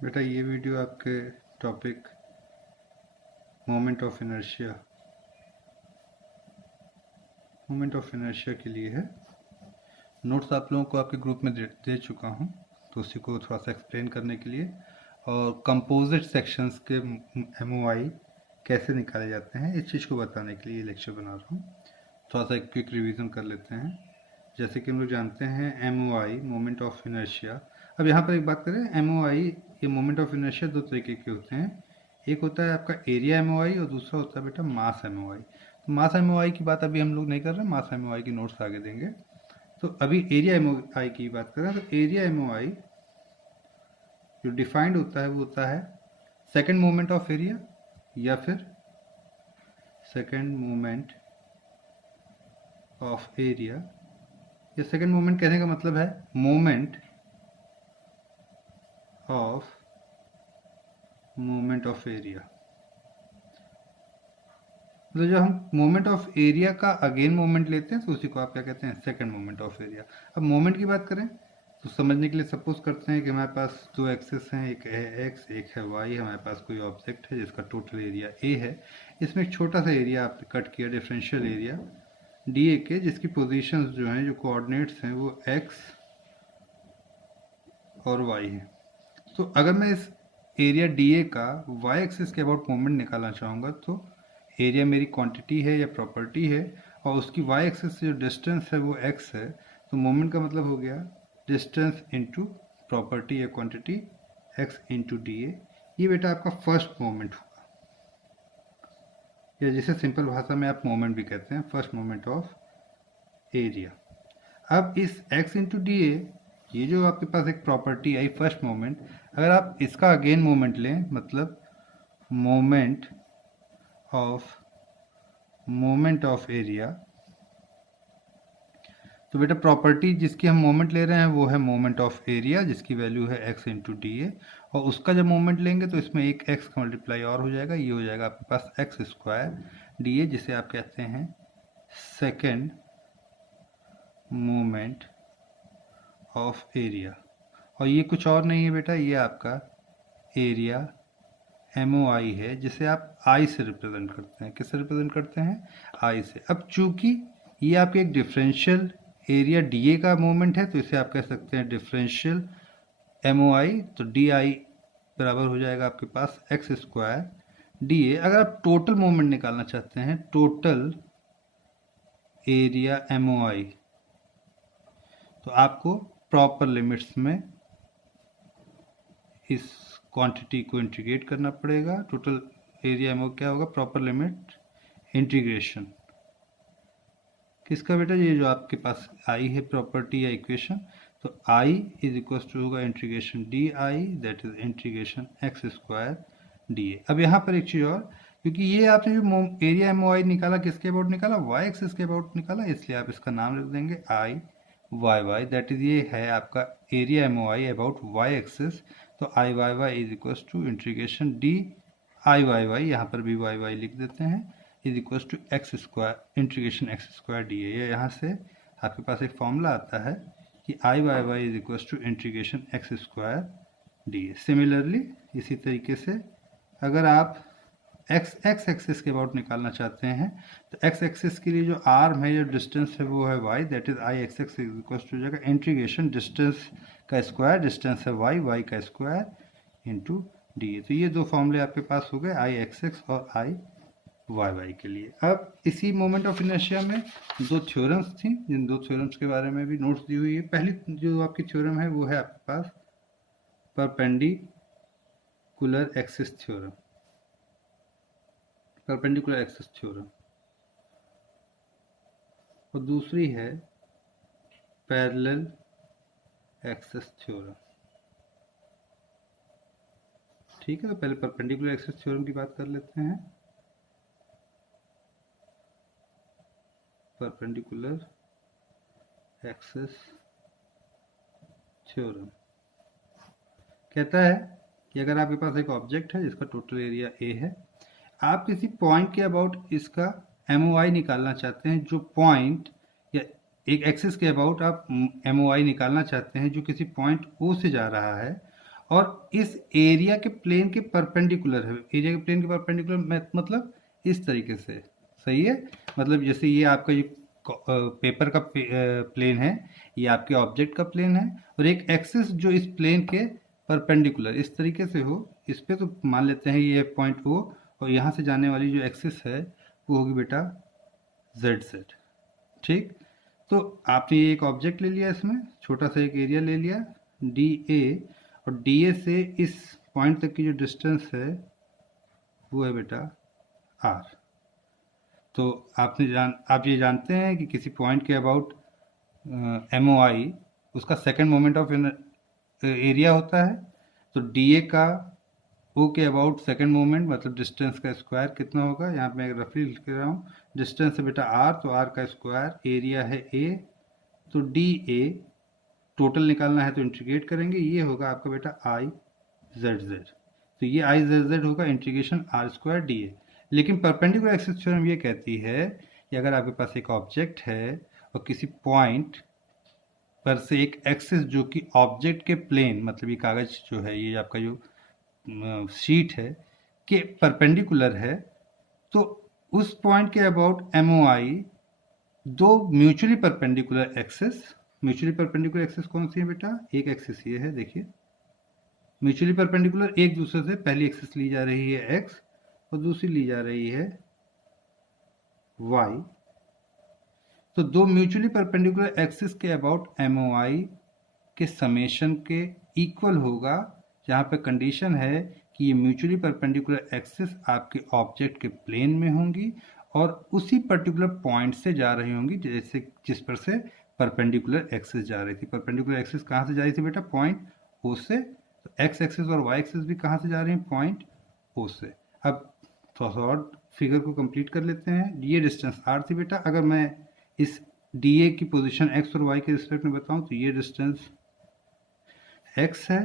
बेटा ये वीडियो आपके टॉपिक मोमेंट ऑफ इनर्शिया के लिए है। नोट्स आप लोगों को आपके ग्रुप में दे चुका हूँ, तो उसी को थोड़ा सा एक्सप्लेन करने के लिए और कंपोजिट सेक्शंस के MOI कैसे निकाले जाते हैं इस चीज़ को बताने के लिए ये लेक्चर बना रहा हूँ। थोड़ा सा एक क्विक रिवीजन कर लेते हैं। जैसे कि हम लोग जानते हैं MOI मोमेंट ऑफ इनर्शिया। अब यहाँ पर एक बात करें, MOI ये मोमेंट ऑफ इनर्शिया दो तरीके के होते हैं। एक होता है आपका एरिया MOI और दूसरा होता है बेटा मास MOI। तो मास MOI की बात अभी हम लोग नहीं कर रहे, मास MOI की नोट्स आगे देंगे। तो अभी एरिया MOI की बात करें तो एरिया MOI जो डिफाइंड होता है वो होता है सेकेंड मोमेंट ऑफ एरिया या फिर सेकेंड मोमेंट ऑफ एरिया। ये सेकेंड मोमेंट कहने का मतलब है मोमेंट ऑफ एरिया। मतलब जब हम मोमेंट ऑफ एरिया का अगेन मोमेंट लेते हैं तो उसी को आप क्या कहते हैं, सेकंड मोमेंट ऑफ एरिया। अब मोमेंट की बात करें तो समझने के लिए सपोज करते हैं कि हमारे पास दो एक्सेस हैं, एक है एक्स एक है वाई। हमारे पास कोई ऑब्जेक्ट है जिसका टोटल एरिया ए है। इसमें एक छोटा सा एरिया आपने कट किया, डिफरेंशियल एरिया डी ए के, जिसकी पोजीशंस जो हैं, जो कोऑर्डिनेट्स हैं वो एक्स और वाई हैं। तो अगर मैं इस एरिया डी ए का वाई एक्सिस के अबाउट मोमेंट निकालना चाहूँगा तो एरिया मेरी क्वांटिटी है या प्रॉपर्टी है और उसकी वाई एक्सिस से जो डिस्टेंस है वो एक्स है। तो मोमेंट का मतलब हो गया डिस्टेंस इनटू प्रॉपर्टी या quantity x into D A. ये बेटा आपका फर्स्ट मोमेंट होगा, या जिसे सिंपल भाषा में आप मोमेंट भी कहते हैं, फर्स्ट मोमेंट ऑफ एरिया। अब इस एक्स इंटू डी ए, ये जो आपके पास एक प्रॉपर्टी आई फर्स्ट मोमेंट, अगर आप इसका अगेन मोमेंट लें, मतलब मोमेंट ऑफ एरिया, तो बेटा प्रॉपर्टी जिसकी हम मोमेंट ले रहे हैं वो है मोमेंट ऑफ एरिया, जिसकी वैल्यू है एक्स इंटू डी ए। और उसका जब मोमेंट लेंगे तो इसमें एक एक्स का मल्टीप्लाई और हो जाएगा, ये हो जाएगा आपके पास एक्स स्क्वायर डी ए, जिसे आप कहते हैं सेकेंड मोमेंट ऑफ एरिया। और ये कुछ और नहीं है बेटा, ये आपका एरिया MOI है, जिसे आप I से रिप्रेजेंट करते हैं। किससे रिप्रेजेंट करते हैं? I से। अब चूंकि ये आपके एक डिफरेंशियल एरिया DA का मोमेंट है तो इसे आप कह सकते हैं डिफरेंशियल MOI। तो DI बराबर हो जाएगा आपके पास एक्स स्क्वायर DA। अगर आप टोटल मोमेंट निकालना चाहते हैं, टोटल एरिया MOI, तो आपको प्रॉपर लिमिट्स में इस क्वांटिटी को इंटीग्रेट करना पड़ेगा। टोटल एरिया में क्या होगा? प्रॉपर लिमिट इंटीग्रेशन किसका बेटा? ये जो आपके पास आई है प्रॉपर्टी या इक्वेशन, तो आई इज इक्वल टू होगा integration D I, that is integration X square D A. अब यहाँ पर एक चीज़ और, क्योंकि ये आपने जो एरिया MOI निकाला किसके अबाउट निकाला? वाई एक्सिस के अबाउट निकाला, इसलिए आप इसका नाम रख देंगे I Y Y, that is ये है आपका area MOI about Y axis. तो I Y Y is equal to integration D I Y Y, यहाँ पर भी वाई वाई लिख देते हैं, is equal to X square integration X square D A. यहाँ से आपके पास एक फॉर्मूला आता है कि I Y Y is equal to integration X square D A. Similarly इसी तरीके से अगर आप एक्स एक्सिस के अबाउट निकालना चाहते हैं तो एक्स एक्सिस के लिए जो आर्म है, जो डिस्टेंस है वो है y, that is I x x is equal to हो जाएगा इंटीग्रेशन डिस्टेंस का स्क्वायर, डिस्टेंस है वाई, वाई का स्क्वायर इंटू डी ए। तो ये दो फॉर्मूले आपके पास हो गए आई एक्स एक्स और आई वाई वाई के लिए। अब इसी मोमेंट ऑफ इनर्शिया में दो थ्योरम्स थी, जिन दो थ्योरम्स के बारे में भी नोट्स दी हुई है। पहली जो आपकी थ्योरम है वो है आपके पास perpendicular axis theorem, perpendicular axis theorem, और दूसरी है पैरेलल एक्सिस थ्योरम। ठीक है, तो पहले परपेंडिकुलर एक्सिस थ्योरम की बात कर लेते हैं। परपेंडिकुलर एक्सिस थ्योरम कहता है कि अगर आपके पास एक ऑब्जेक्ट है जिसका टोटल एरिया A है, आप किसी पॉइंट के अबाउट इसका MOI निकालना चाहते हैं, जो पॉइंट या एक एक्सिस के अबाउट आप MOI निकालना चाहते हैं जो किसी पॉइंट O से जा रहा है, और इस एरिया के प्लेन के परपेंडिकुलर है। एरिया के प्लेन के परपेंडिकुलर मतलब इस तरीके से, सही है। मतलब जैसे ये आपका जो पेपर का प्लेन है, ये आपके ऑब्जेक्ट का प्लेन है, और एक एक्सिस जो इस प्लेन के परपेंडिकुलर इस तरीके से हो इस पे, तो मान लेते हैं ये पॉइंट O, और यहाँ से जाने वाली जो एक्सिस है वो होगी बेटा ZZ। ठीक, तो आपने ये एक ऑब्जेक्ट ले लिया, इसमें छोटा सा एक एरिया ले लिया DA, और DA से इस पॉइंट तक की जो डिस्टेंस है वो है बेटा R। तो आप ये जानते हैं कि किसी पॉइंट के अबाउट MOI उसका सेकेंड मोमेंट ऑफ एरिया होता है। तो DA का O के अबाउट सेकेंड मोमेंट मतलब डिस्टेंस का स्क्वायर कितना होगा, यहाँ पे मैं रफली लिख रहा हूँ। डिस्टेंस है बेटा R, तो R का स्क्वायर, एरिया है A, तो DA टोटल निकालना है तो इंटीग्रेट करेंगे, ये होगा आपका बेटा IZZ। तो ये IZZ होगा इंटीग्रेशन R² DA। लेकिन परपेंडिकुलर एक्सिस थ्योरम ये कहती है कि अगर आपके पास एक ऑब्जेक्ट है और किसी पॉइंट पर से एक एक्सिस जो कि ऑब्जेक्ट के प्लेन, मतलब ये कागज जो है, ये आपका जो शीट है, के परपेंडिकुलर है, तो उस पॉइंट के अबाउट MOI दो mutually perpendicular axis, mutually perpendicular axis कौन सी है बेटा, एक एक्सिस ये है, देखिए म्यूचुअली परपेंडिकुलर एक दूसरे से, पहली एक्सिस ली जा रही है x और दूसरी ली जा रही है y। तो दो म्यूचुअली परपेंडिकुलर एक्सिस के अबाउट MOI के समेशन के इक्वल होगा, जहाँ पे कंडीशन है कि ये म्यूचुअली परपेंडिकुलर एक्सिस आपके ऑब्जेक्ट के प्लेन में होंगी और उसी पर्टिकुलर पॉइंट से जा रही होंगी जैसे जिस पर से परपेंडिकुलर एक्सिस जा रही थी। परपेंडिकुलर एक्सिस कहाँ से जा रही थी बेटा, पॉइंट O से। तो एक्स एक्सिस और वाई एक्सिस भी कहाँ से जा रही हैं, पॉइंट O से। अब थोड़ा सा और फिगर को कंप्लीट कर लेते हैं। ये डिस्टेंस R थी बेटा, अगर मैं इस DA की पोजीशन x और y के रिस्पेक्ट में बताऊं तो ये डिस्टेंस x है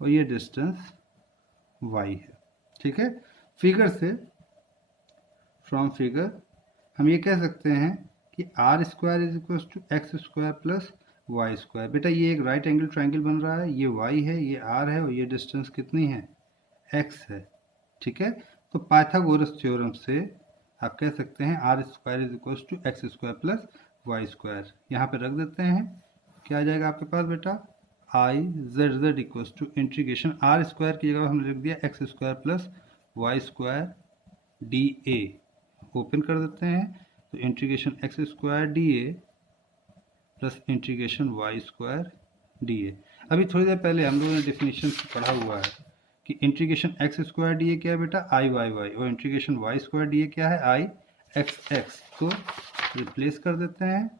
और ये डिस्टेंस y है। ठीक है, फिगर से, फ्रॉम फिगर हम ये कह सकते हैं कि R² is equal to x² plus y²। बेटा ये एक राइट एंगल ट्राइंगल बन रहा है, ये y है, ये R है और ये डिस्टेंस कितनी है, x है। ठीक है, तो पाइथागोरस थ्योरम से आप कह सकते हैं R² is equal to x² plus y²। यहाँ पे रख देते हैं, क्या आ जाएगा आपके पास बेटा, IZZ equal to integration R² की जगह हमने लिख दिया x² plus y² DA। Open कर देते हैं, तो integration x² DA plus integration y² DA। अभी थोड़ी देर पहले हम लोगों ने डेफिनेशन पढ़ा हुआ है कि इंटीग्रेशन x² DA क्या है बेटा, IYY, और इंटीग्रेशन y² DA क्या है, IXX। तो रिप्लेस कर देते हैं,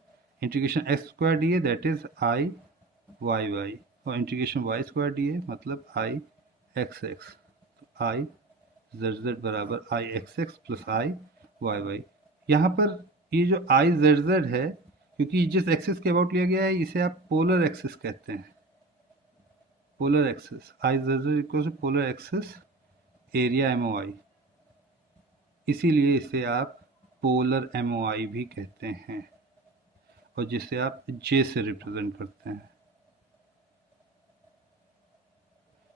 integration x² DA that is IYY और इंटीग्रेशन y² DA मतलब IXX। तो IZZ बराबर IXX प्लस IYY। यहाँ पर ये जो IZZ है, क्योंकि जिस एक्सिस के अबाउट लिया गया है इसे आप पोलर एक्सिस कहते हैं, polar axis. IZZ equal to polar axis area MOI, इसीलिए इसे आप पोलर MOI भी कहते हैं और जिसे आप J से रिप्रेजेंट करते हैं।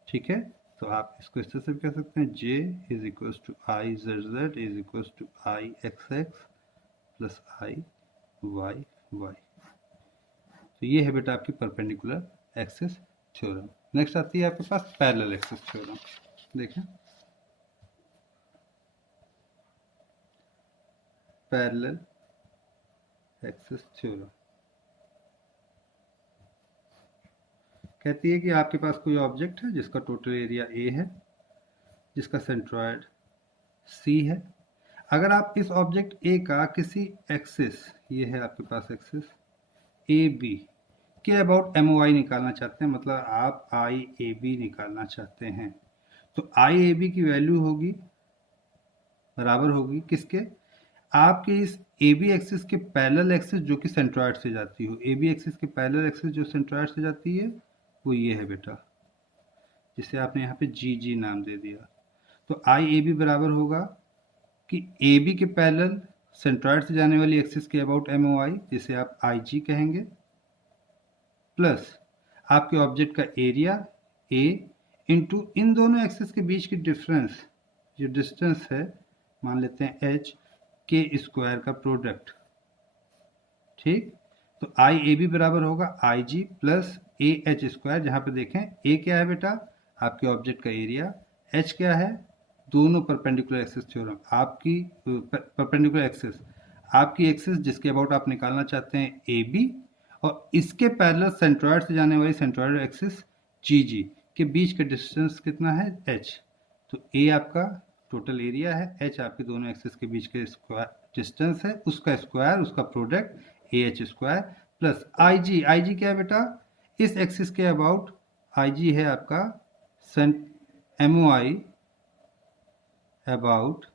ठीक है, तो आप इसको इस तरह से भी कह सकते हैं, J is equal to IZZ is equal to IXX plus IYY। तो ये है बेटा आपकी परपेंडिकुलर एक्सिस थ्योरम। नेक्स्ट आती है आपके पास पैरेलल एक्सिस थ्योरम। देखें, पैरेलल एक्सिस थ्योरम कहती है कि आपके पास कोई ऑब्जेक्ट है जिसका टोटल एरिया A है, जिसका सेंट्रॉयड C है। अगर आप इस ऑब्जेक्ट A का किसी एक्सिस, ये है आपके पास एक्सिस AB के अबाउट MOI निकालना चाहते हैं, मतलब आप IAB निकालना चाहते हैं, तो IAB की वैल्यू होगी बराबर होगी किसके, आपके इस AB एक्सिस के पैरेलल एक्सिस जो कि सेंट्रॉयड से जाती हो। AB एक्सिस के पैरेलल एक्सिस जो सेंट्रॉयड से जाती है वो ये है बेटा, जिसे आपने यहाँ पे GG नाम दे दिया। तो IAB बराबर होगा कि AB के पैरेलल सेंट्रॉयड से जाने वाली एक्सिस के अबाउट MOI, जिसे आप IG कहेंगे, प्लस आपके ऑब्जेक्ट का एरिया A, इनटू इन दोनों एक्सिस के बीच की डिफरेंस, जो डिस्टेंस है मान लेते हैं h, के स्क्वायर का प्रोडक्ट। ठीक, तो आई ए बी बराबर होगा आई G plus A H square, जहाँ पे देखें ए क्या है बेटा आपके ऑब्जेक्ट का एरिया, एच क्या है दोनों परपेंडिकुलर एक्सिस थ्योरम, आपकी परपेंडिकुलर एक्सिस आपकी एक्सिस जिसके अबाउट आप निकालना चाहते हैं ए बी, और इसके पैरेलल सेंट्रॉयड से जाने वाली सेंट्रॉयड एक्सिस जी जी के बीच का डिस्टेंस कितना है एच। तो ए आपका टोटल एरिया है, एच आपके दोनों एक्सिस के बीच के स्क्वायर डिस्टेंस है, उसका स्क्वायर उसका product A H square plus I G, I G क्या है बेटा इस एक्सिस के अबाउट, आई जी है आपका M O I about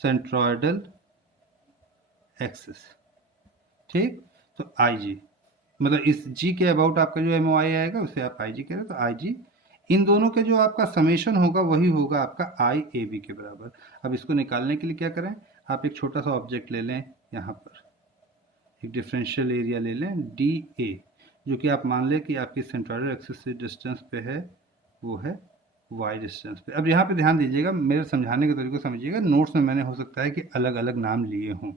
centroidal axis. ठीक, तो आई जी मतलब इस जी के अबाउट आपका जो एम ओ आई आएगा उसे आप आई जी कह रहे हो, तो आई जी इन दोनों के जो आपका समेशन होगा वही होगा आपका आई ए बी के बराबर। अब इसको निकालने के लिए क्या करें, आप एक छोटा सा ऑब्जेक्ट ले लें, यहाँ पर एक डिफरेंशियल एरिया ले लें डी ए, जो कि आप मान लें कि आपकी सेंट्रॉयडल एक्सिस से डिस्टेंस पे है, वो है वाई डिस्टेंस पे। अब यहाँ पे ध्यान दीजिएगा, मेरे समझाने के तरीके को समझिएगा, नोट्स में मैंने हो सकता है कि अलग अलग नाम लिए हों,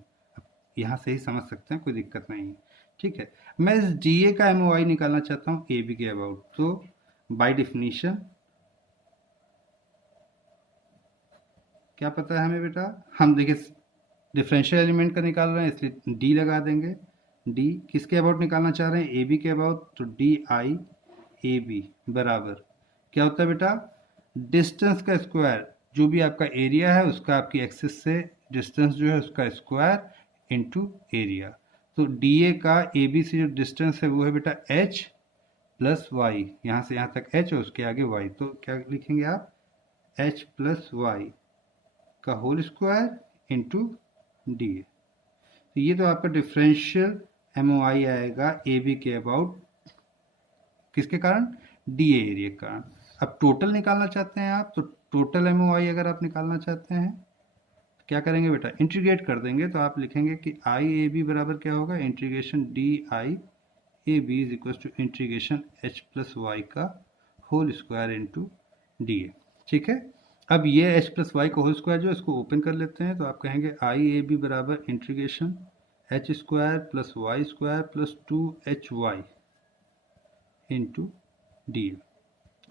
यहाँ से ही समझ सकते हैं, कोई दिक्कत नहीं है। ठीक है, मैं इस डी ए का एम ओ आई निकालना चाहता हूँ ए बी के अबाउट, तो बाय डिफिनीशन क्या पता है हमें बेटा, हम देखिए डिफरेंशियल एलिमेंट का निकाल रहे हैं इसलिए डी लगा देंगे, डी किसके अबाउट निकालना चाह रहे हैं ए बी के अबाउट, तो डी आई ए बी बराबर क्या होता है बेटा डिस्टेंस का स्क्वायर, जो भी आपका एरिया है उसका आपकी एक्सिस से डिस्टेंस जो है उसका स्क्वायर इनटू एरिया। तो डी ए का ए बी से जो डिस्टेंस है वो है बेटा एच प्लस वाई, यहाँ से यहाँ तक एच और उसके आगे वाई, तो क्या लिखेंगे आप एच प्लस वाई का whole square into D A. तो ये तो आपका डिफरेंशियल एम ओ आई आएगा ए बी के अबाउट, किसके कारण डी ए एरिया के कारण। अब टोटल निकालना चाहते हैं आप, तो टोटल एम ओ आई अगर आप निकालना चाहते हैं तो क्या करेंगे बेटा इंटीग्रेट कर देंगे, तो आप लिखेंगे कि आई ए बी बराबर क्या होगा integration D I A B is equal to integration H plus Y का whole square into D A. ठीक है, अब ये एच प्लस वाई का होल स्क्वायर जो इसको ओपन कर लेते हैं, तो आप कहेंगे आई ए बी बराबर integration H square plus Y square plus two H Y into D A.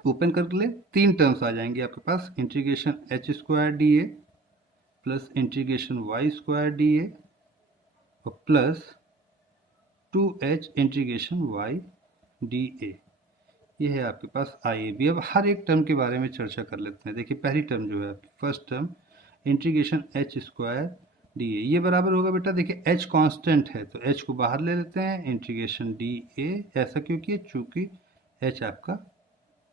Open कर ले तीन टर्म्स आ जाएंगे आपके पास, integration H square D A plus integration Y square D A और plus two H integration Y D A. ये है आपके पास आई ए बी। अब हर एक टर्म के बारे में चर्चा कर लेते हैं। देखिए पहली टर्म जो है आपकी first term integration H square D A, ये बराबर होगा बेटा देखिए एच कांस्टेंट है तो एच को बाहर ले लेते हैं, इंटीग्रेशन डी ए, ऐसा क्योंकि चूंकि एच आपका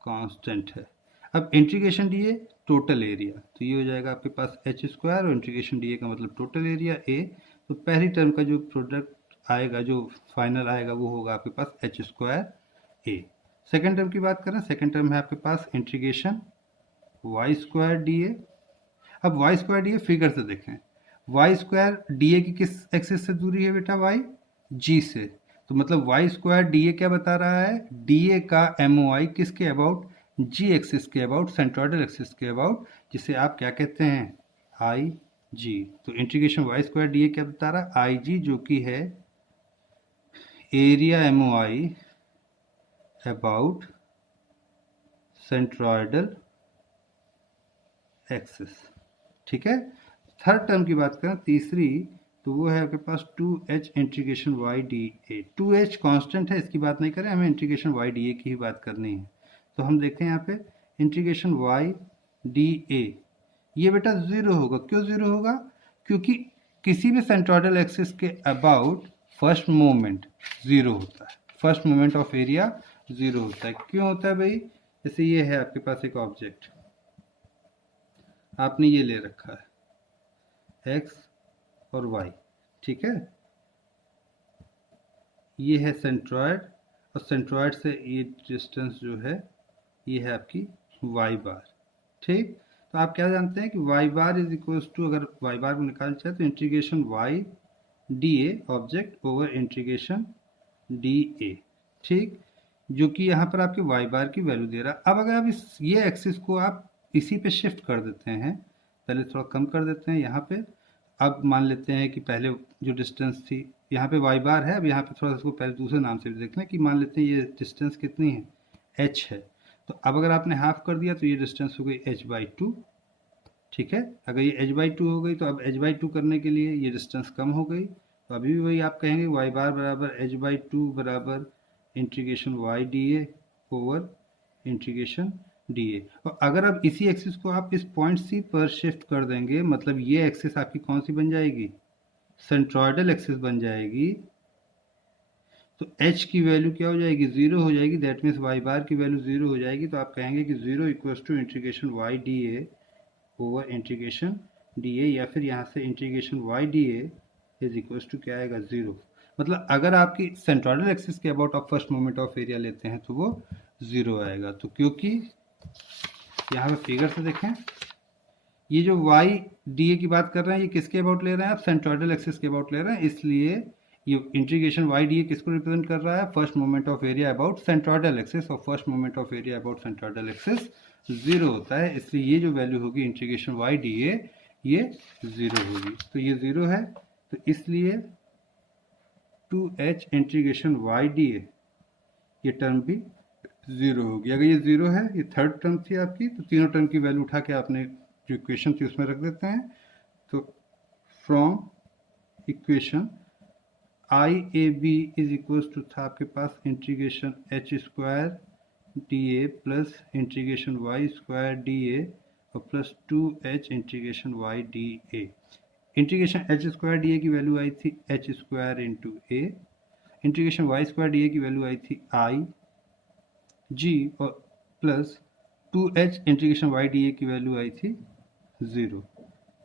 कांस्टेंट है। अब इंटीग्रेशन डी ए टोटल एरिया, तो ये हो जाएगा आपके पास एच स्क्वायर और इंटीग्रेशन डी ए का मतलब टोटल एरिया ए, तो पहली टर्म का जो प्रोडक्ट आएगा जो फाइनल आएगा वो होगा आपके पास H square A. Second term की बात करें, सेकेंड टर्म है आपके पास integration Y square D A. अब Y square D A figure से देखें, वाई स्क्वायर डी ए की किस एक्सिस से दूरी है बेटा वाई जी से, तो मतलब वाई स्क्वायर डी ए क्या बता रहा है डी ए का एम ओ आई किसके अबाउट जी एक्सिस के अबाउट, सेंट्रोइडल एक्सिस के अबाउट, जिसे आप क्या कहते हैं आई जी। तो integration Y square D A क्या बता रहा है आई जी, जो कि है area M O I about centroidal axis. ठीक है, थर्ड टर्म की बात करें तीसरी, तो वो है आपके पास two H integration Y D A. Two H constant है, इसकी बात नहीं करें, हमें इंटीग्रेशन वाई डी ए की ही बात करनी है। तो हम देखते हैं यहाँ पे इंटीग्रेशन वाई डी ए, ये बेटा जीरो होगा। क्यों जीरो होगा, क्योंकि किसी भी सेंट्रोइडल एक्सिस के अबाउट फर्स्ट मोमेंट जीरो होता है, first moment of area zero होता है। क्यों होता है भाई, जैसे ये है आपके पास एक ऑब्जेक्ट, आपने ये ले रखा है x और y, ठीक है, ये है सेंट्रॉयड और सेंट्रॉयड से ये डिस्टेंस जो है ये है आपकी y बार। ठीक, तो आप क्या जानते हैं कि y bar is equals to, अगर y बार को निकालना चाहे तो integration y D A object over integration D A. ठीक, जो कि यहाँ पर आपके वाई बार की वैल्यू दे रहा है। अब अगर आप ये एक्सिस को आप इसी पे शिफ्ट कर देते हैं, पहले थोड़ा कम कर देते हैं यहाँ पे। अब मान लेते हैं कि पहले जो डिस्टेंस थी यहाँ पे वाई बार है, अब यहाँ पे थोड़ा इसको पहले दूसरे नाम से भी देख लें कि मान लेते हैं ये डिस्टेंस कितनी है, एच है। तो अब अगर आपने हाफ कर दिया तो ये डिस्टेंस हो गई h/2, ठीक है। अगर ये h/2 हो गई तो अब h/2 करने के लिए ये डिस्टेंस कम हो गई, तो अभी भी वही आप कहेंगे वाई बार बराबर h/2 बराबर integration Y D A over integration D A. और अगर अब इसी एक्सिस को आप इस पॉइंट सी पर शिफ्ट कर देंगे, मतलब ये एक्सिस आपकी कौन सी बन जाएगी, सेंट्रॉयडल एक्सिस बन जाएगी। तो h की वैल्यू क्या हो जाएगी, 0 हो जाएगी। दैट मीन्स y बार की वैल्यू 0 हो जाएगी। तो आप कहेंगे कि 0 equals to integration Y D A over integration D A, या फिर यहाँ से integration Y D A is equals to क्या आएगा, 0। मतलब अगर आपकी सेंट्रॉयडल एक्सिस के अबाउट आप फर्स्ट मोमेंट ऑफ एरिया लेते हैं तो वो 0 आएगा। तो क्योंकि यहाँ पे फिगर से देखें, ये जो वाई डी ए की बात कर रहे हैं, ये किसके अबाउट ले रहे हैं आप, सेंट्रॉयडल एक्सिस के अबाउट ले रहे हैं, इसलिए ये इंटीग्रेशन वाई डी ए किसको रिप्रेजेंट कर रहा है, first moment of area about centroidal axis, और first moment of area about centroidal axis 0 होता है। इसलिए ये जो वैल्यू होगी इंटीग्रेशन वाई डी ए, ये 0 होगी। तो ये 0 है, तो इसलिए 2h integration Y D A, ये टर्म भी 0 होगी। अगर ये 0 है, ये थर्ड टर्म थी आपकी, तो तीनों टर्म की वैल्यू उठा के आपने जो इक्वेशन थी उसमें रख देते हैं। तो from equation I A B is equals to था आपके पास integration H square D A plus integration Y square D A और plus 2h integration Y D A. Integration H square D A की वैल्यू आई थी H square into A, integration Y square D A की value आई थी I G, और plus 2h integration Y D A की value आई थी 0।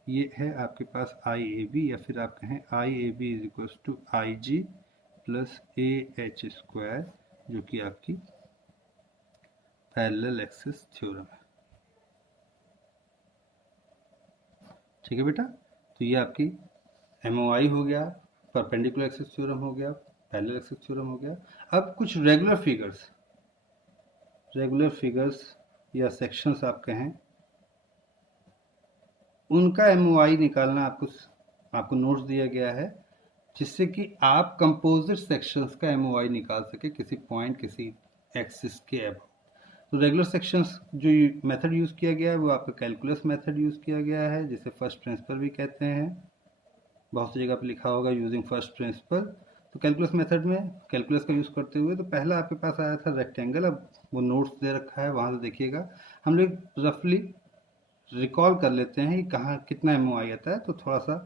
ये है आपके पास आई ए बी, या फिर आप कहें I A B is equals to I G plus A H square, जो कि आपकी पैरेलल एक्सिस थ्योरम है। ठीक है बेटा, तो ये आपकी MOI हो गया, परपेंडिकुलर एक्सिस थ्योरम हो गया, पैरेलल एक्सिस थ्योरम हो गया। अब कुछ रेगुलर फिगर्स या सेक्शंस आप कहें, उनका MOI निकालना आपको नोट्स दिया गया है, जिससे कि आप कंपोजिट सेक्शंस का MOI निकाल सके किसी पॉइंट, किसी एक्सिस के अबाउट। तो रेगुलर सेक्शंस जो मेथड यूज़ किया गया है वो आपका कैलकुलस मेथड यूज़ किया गया है, जिसे फर्स्ट प्रिंसिपल भी कहते हैं। बहुत सी जगह पर लिखा होगा यूजिंग फर्स्ट प्रिंसिपल। तो कैलकुलस मेथड में कैलकुलस का यूज़ करते हुए, तो पहला आपके पास आया था रेक्टेंगल। अब वो नोट्स दे रखा है, वहाँ से देखिएगा। हम लोग रफली रिकॉल कर लेते हैं कि कहाँ कितना MOI आता है। तो थोड़ा सा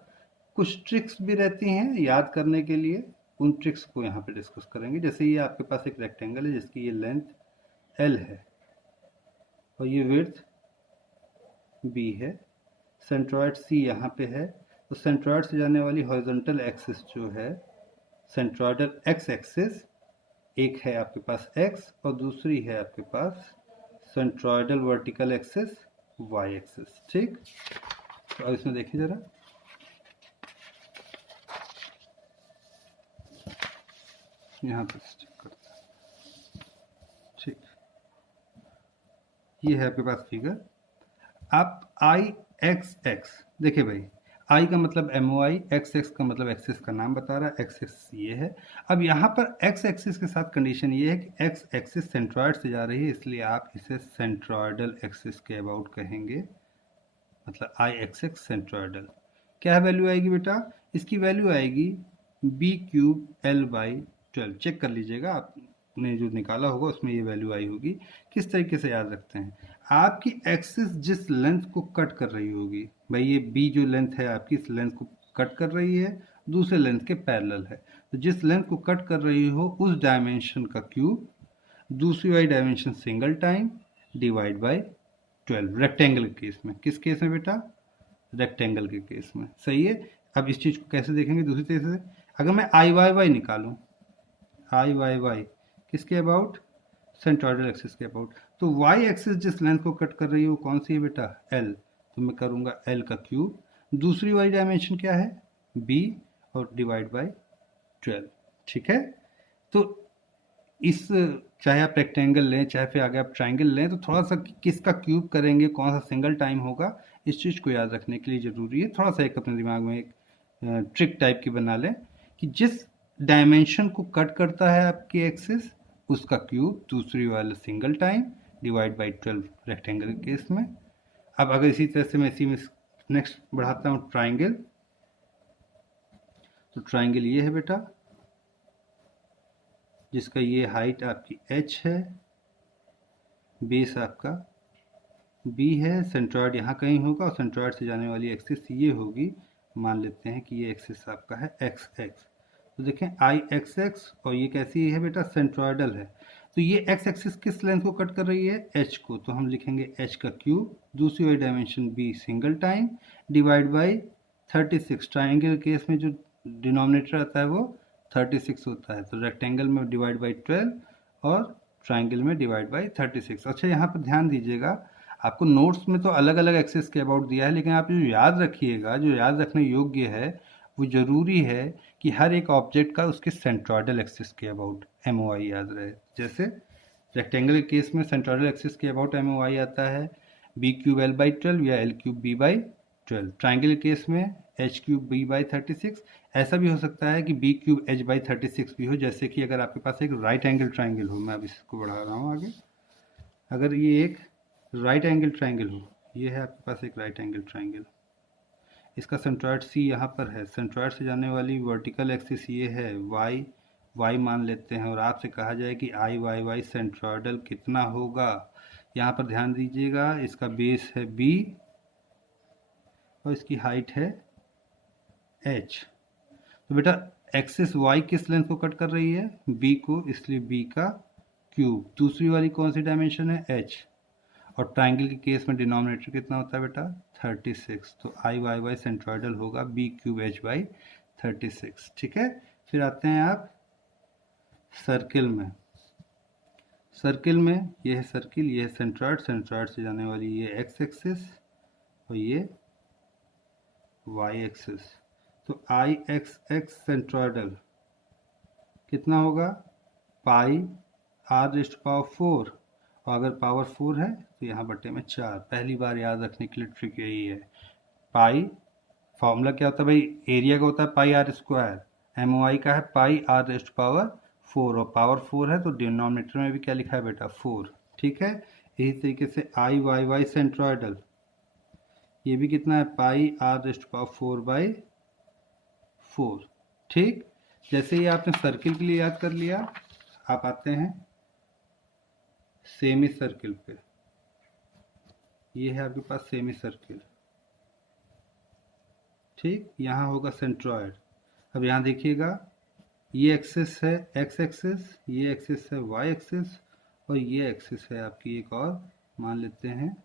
कुछ ट्रिक्स भी रहती हैं याद करने के लिए, उन ट्रिक्स को यहाँ पे डिस्कस करेंगे। जैसे ये आपके पास एक रेक्टेंगल है जिसकी ये लेंथ L है और ये विड्थ B है, सेंट्रॉयड C यहाँ पे है। तो सेंट्रॉयड से जाने वाली हॉरिजॉन्टल एक्सिस जो है सेंट्रॉयडल x एक्सिस, एक है आपके पास x और दूसरी है आपके पास centroidal vertical axis y axis. ठीक, तो अब इसमें देखिए जरा, यहाँ पर चेक करते हैं। ठीक, ये है आपके पास फिगर। आप आई एक्स एक्स देखिए भाई, आई का मतलब MOI, एक्स एक्स का मतलब एक्सिस का नाम बता रहा है, एक्स एक्सिस ये है। अब यहाँ पर एक्स एक्सिस के साथ कंडीशन ये है कि एक्स एक्सिस सेंट्रॉयड से जा रही है, इसलिए आप इसे सेंट्रॉयडल एक्सिस के अबाउट कहेंगे, मतलब आई एक्स एक्स सेंट्रॉयडल। क्या वैल्यू आएगी बेटा, इसकी वैल्यू आएगी b³ L/12। चेक कर लीजिएगा, आपने जो निकाला होगा उसमें ये वैल्यू आई होगी। किस तरीके से याद रखते हैं, आपकी एक्सिस जिस लेंथ को कट कर रही होगी, भाई ये b जो लेंथ है आपकी, इस लेंथ को कट कर रही है, दूसरे लेंथ के पैरेलल है। तो जिस लेंथ को कट कर रही हो उस डायमेंशन का क्यूब दूसरी वाली dimension single time divide by 12। Rectangle के केस में, किस केस में बेटा, रेक्टेंगल के केस में, सही है। अब इस चीज को कैसे देखेंगे दूसरी तरीके से, अगर मैं IYY निकालूं, IYY किसके अबाउट, सेंट्रॉयडल एक्सिस के अबाउट, तो y एक्सिस जिस लेंथ को कट कर रही है वो कौन सी है बेटा, L। तो मैं करूंगा L का क्यूब, दूसरी वाली डायमेंशन क्या है, B, और डिवाइड बाय 12। ठीक है, तो इस चाहे आप रेक्टेंगल लें चाहे फिर आगे आप ट्राइंगल लें, तो थोड़ा सा किसका क्यूब करेंगे, कौन सा सिंगल टाइम होगा, इस चीज़ को याद रखने के लिए ज़रूरी है। थोड़ा सा एक अपने दिमाग में एक ट्रिक टाइप की बना लें कि जिस डायमेंशन को कट करता है आपकी एक्सिस, उसका क्यूब दूसरी वाला single time divide by 12 rectangle के केस में। अब अगर इसी तरह से मैं इसी में नेक्स्ट बढ़ाता हूँ ट्राइंगल, तो ट्राइंगल ये है बेटा, जिसका ये हाइट आपकी h है, बेस आपका b है, सेंट्रॉयड यहाँ कहीं होगा और सेंट्रॉयड से जाने वाली एक्सिस ये होगी। मान लेते हैं कि ये एक्सिस आपका है x। तो देखें i(x)(x) और ये कैसी है बेटा, सेंट्रॉयडल है। तो ये x एक्सिस किस लेंथ को कट कर रही है, h को, तो हम लिखेंगे h का क्यूब दूसरी वाली dimension b single time divide by 36। Triangle case में जो डिनोमिनेटर आता है वो 36 होता है, तो रेक्टेंगल में डिवाइड बाई 12 और ट्राइंगल में डिवाइड बाई 36। अच्छा यहाँ पर ध्यान दीजिएगा, आपको नोट्स में तो अलग अलग एक्सिस के अबाउट दिया है, लेकिन आप जो याद रखिएगा, जो याद रखने योग्य है, वो ज़रूरी है कि हर एक ऑब्जेक्ट का उसके सेंट्रॉयडल एक्सिस के अबाउट MOI याद रहे। जैसे रेक्टेंगल के केस में सेंट्रॉयडल एक्सिस के अबाउट MOI आता है b³ l/12 या l³ b/12। ट्राइंगल के केस में h³ b/36। ऐसा भी हो सकता है कि b³ h/36 भी हो, जैसे कि अगर आपके पास एक राइट एंगल ट्राइंगल हो, मैं अब इसको बढ़ा रहा हूँ आगे, अगर ये एक राइट एंगल ट्राइंगल हो, ये है आपके पास एक राइट एंगल ट्राइंगल, इसका सेंट्रॉयड C यहाँ पर है, सेंट्रॉयड से जाने वाली वर्टिकल एक्सिस ये है y मान लेते हैं, और आपसे कहा जाए कि I सेंट्रॉयडल कितना होगा। यहाँ पर ध्यान दीजिएगा, इसका बेस है b और इसकी हाइट है h। तो बेटा एक्सिस y किस लेंथ को कट कर रही है, b को, इसलिए b का क्यूब दूसरी वाली कौन सी डायमेंशन है, h। और ट्राइंगल के केस में डिनोमिनेटर कितना होता है बेटा, 36। तो I सेंट्रॉयडल होगा b³ h/36। ठीक है, फिर आते हैं आप सर्किल में। सर्किल में ये है सर्किल, ये है सेंट्रॉयड, सेंट्रॉयड से जाने वाली ये x एक्सिस और ये y एक्सिस। तो I(x)(x) सेंट्रॉयडल कितना होगा, πr⁴, और अगर पावर 4 है तो यहाँ बटे में 4। पहली बार याद रखने के लिए ट्रिक यही है। पाई फॉर्मूला क्या होता है भाई, एरिया का होता है πr², MOI का है πr⁴, और पावर 4 है तो डिनोमिनेटर में भी क्या लिखा है बेटा, 4। ठीक है, इसी तरीके से I सेंट्रॉयडल, ये भी कितना है, πr⁴/4। ठीक, जैसे ही आपने सर्किल के लिए याद कर लिया, आप आते हैं सेमी सर्किल पे। ये है आपके पास सेमी सर्किल, ठीक, यहाँ होगा सेंट्रॉयड। अब यहाँ देखिएगा, ये एक्सिस है x एक्सिस, ये एक्सिस है y एक्सिस, और ये एक्सिस है आपकी एक और मान लेते हैं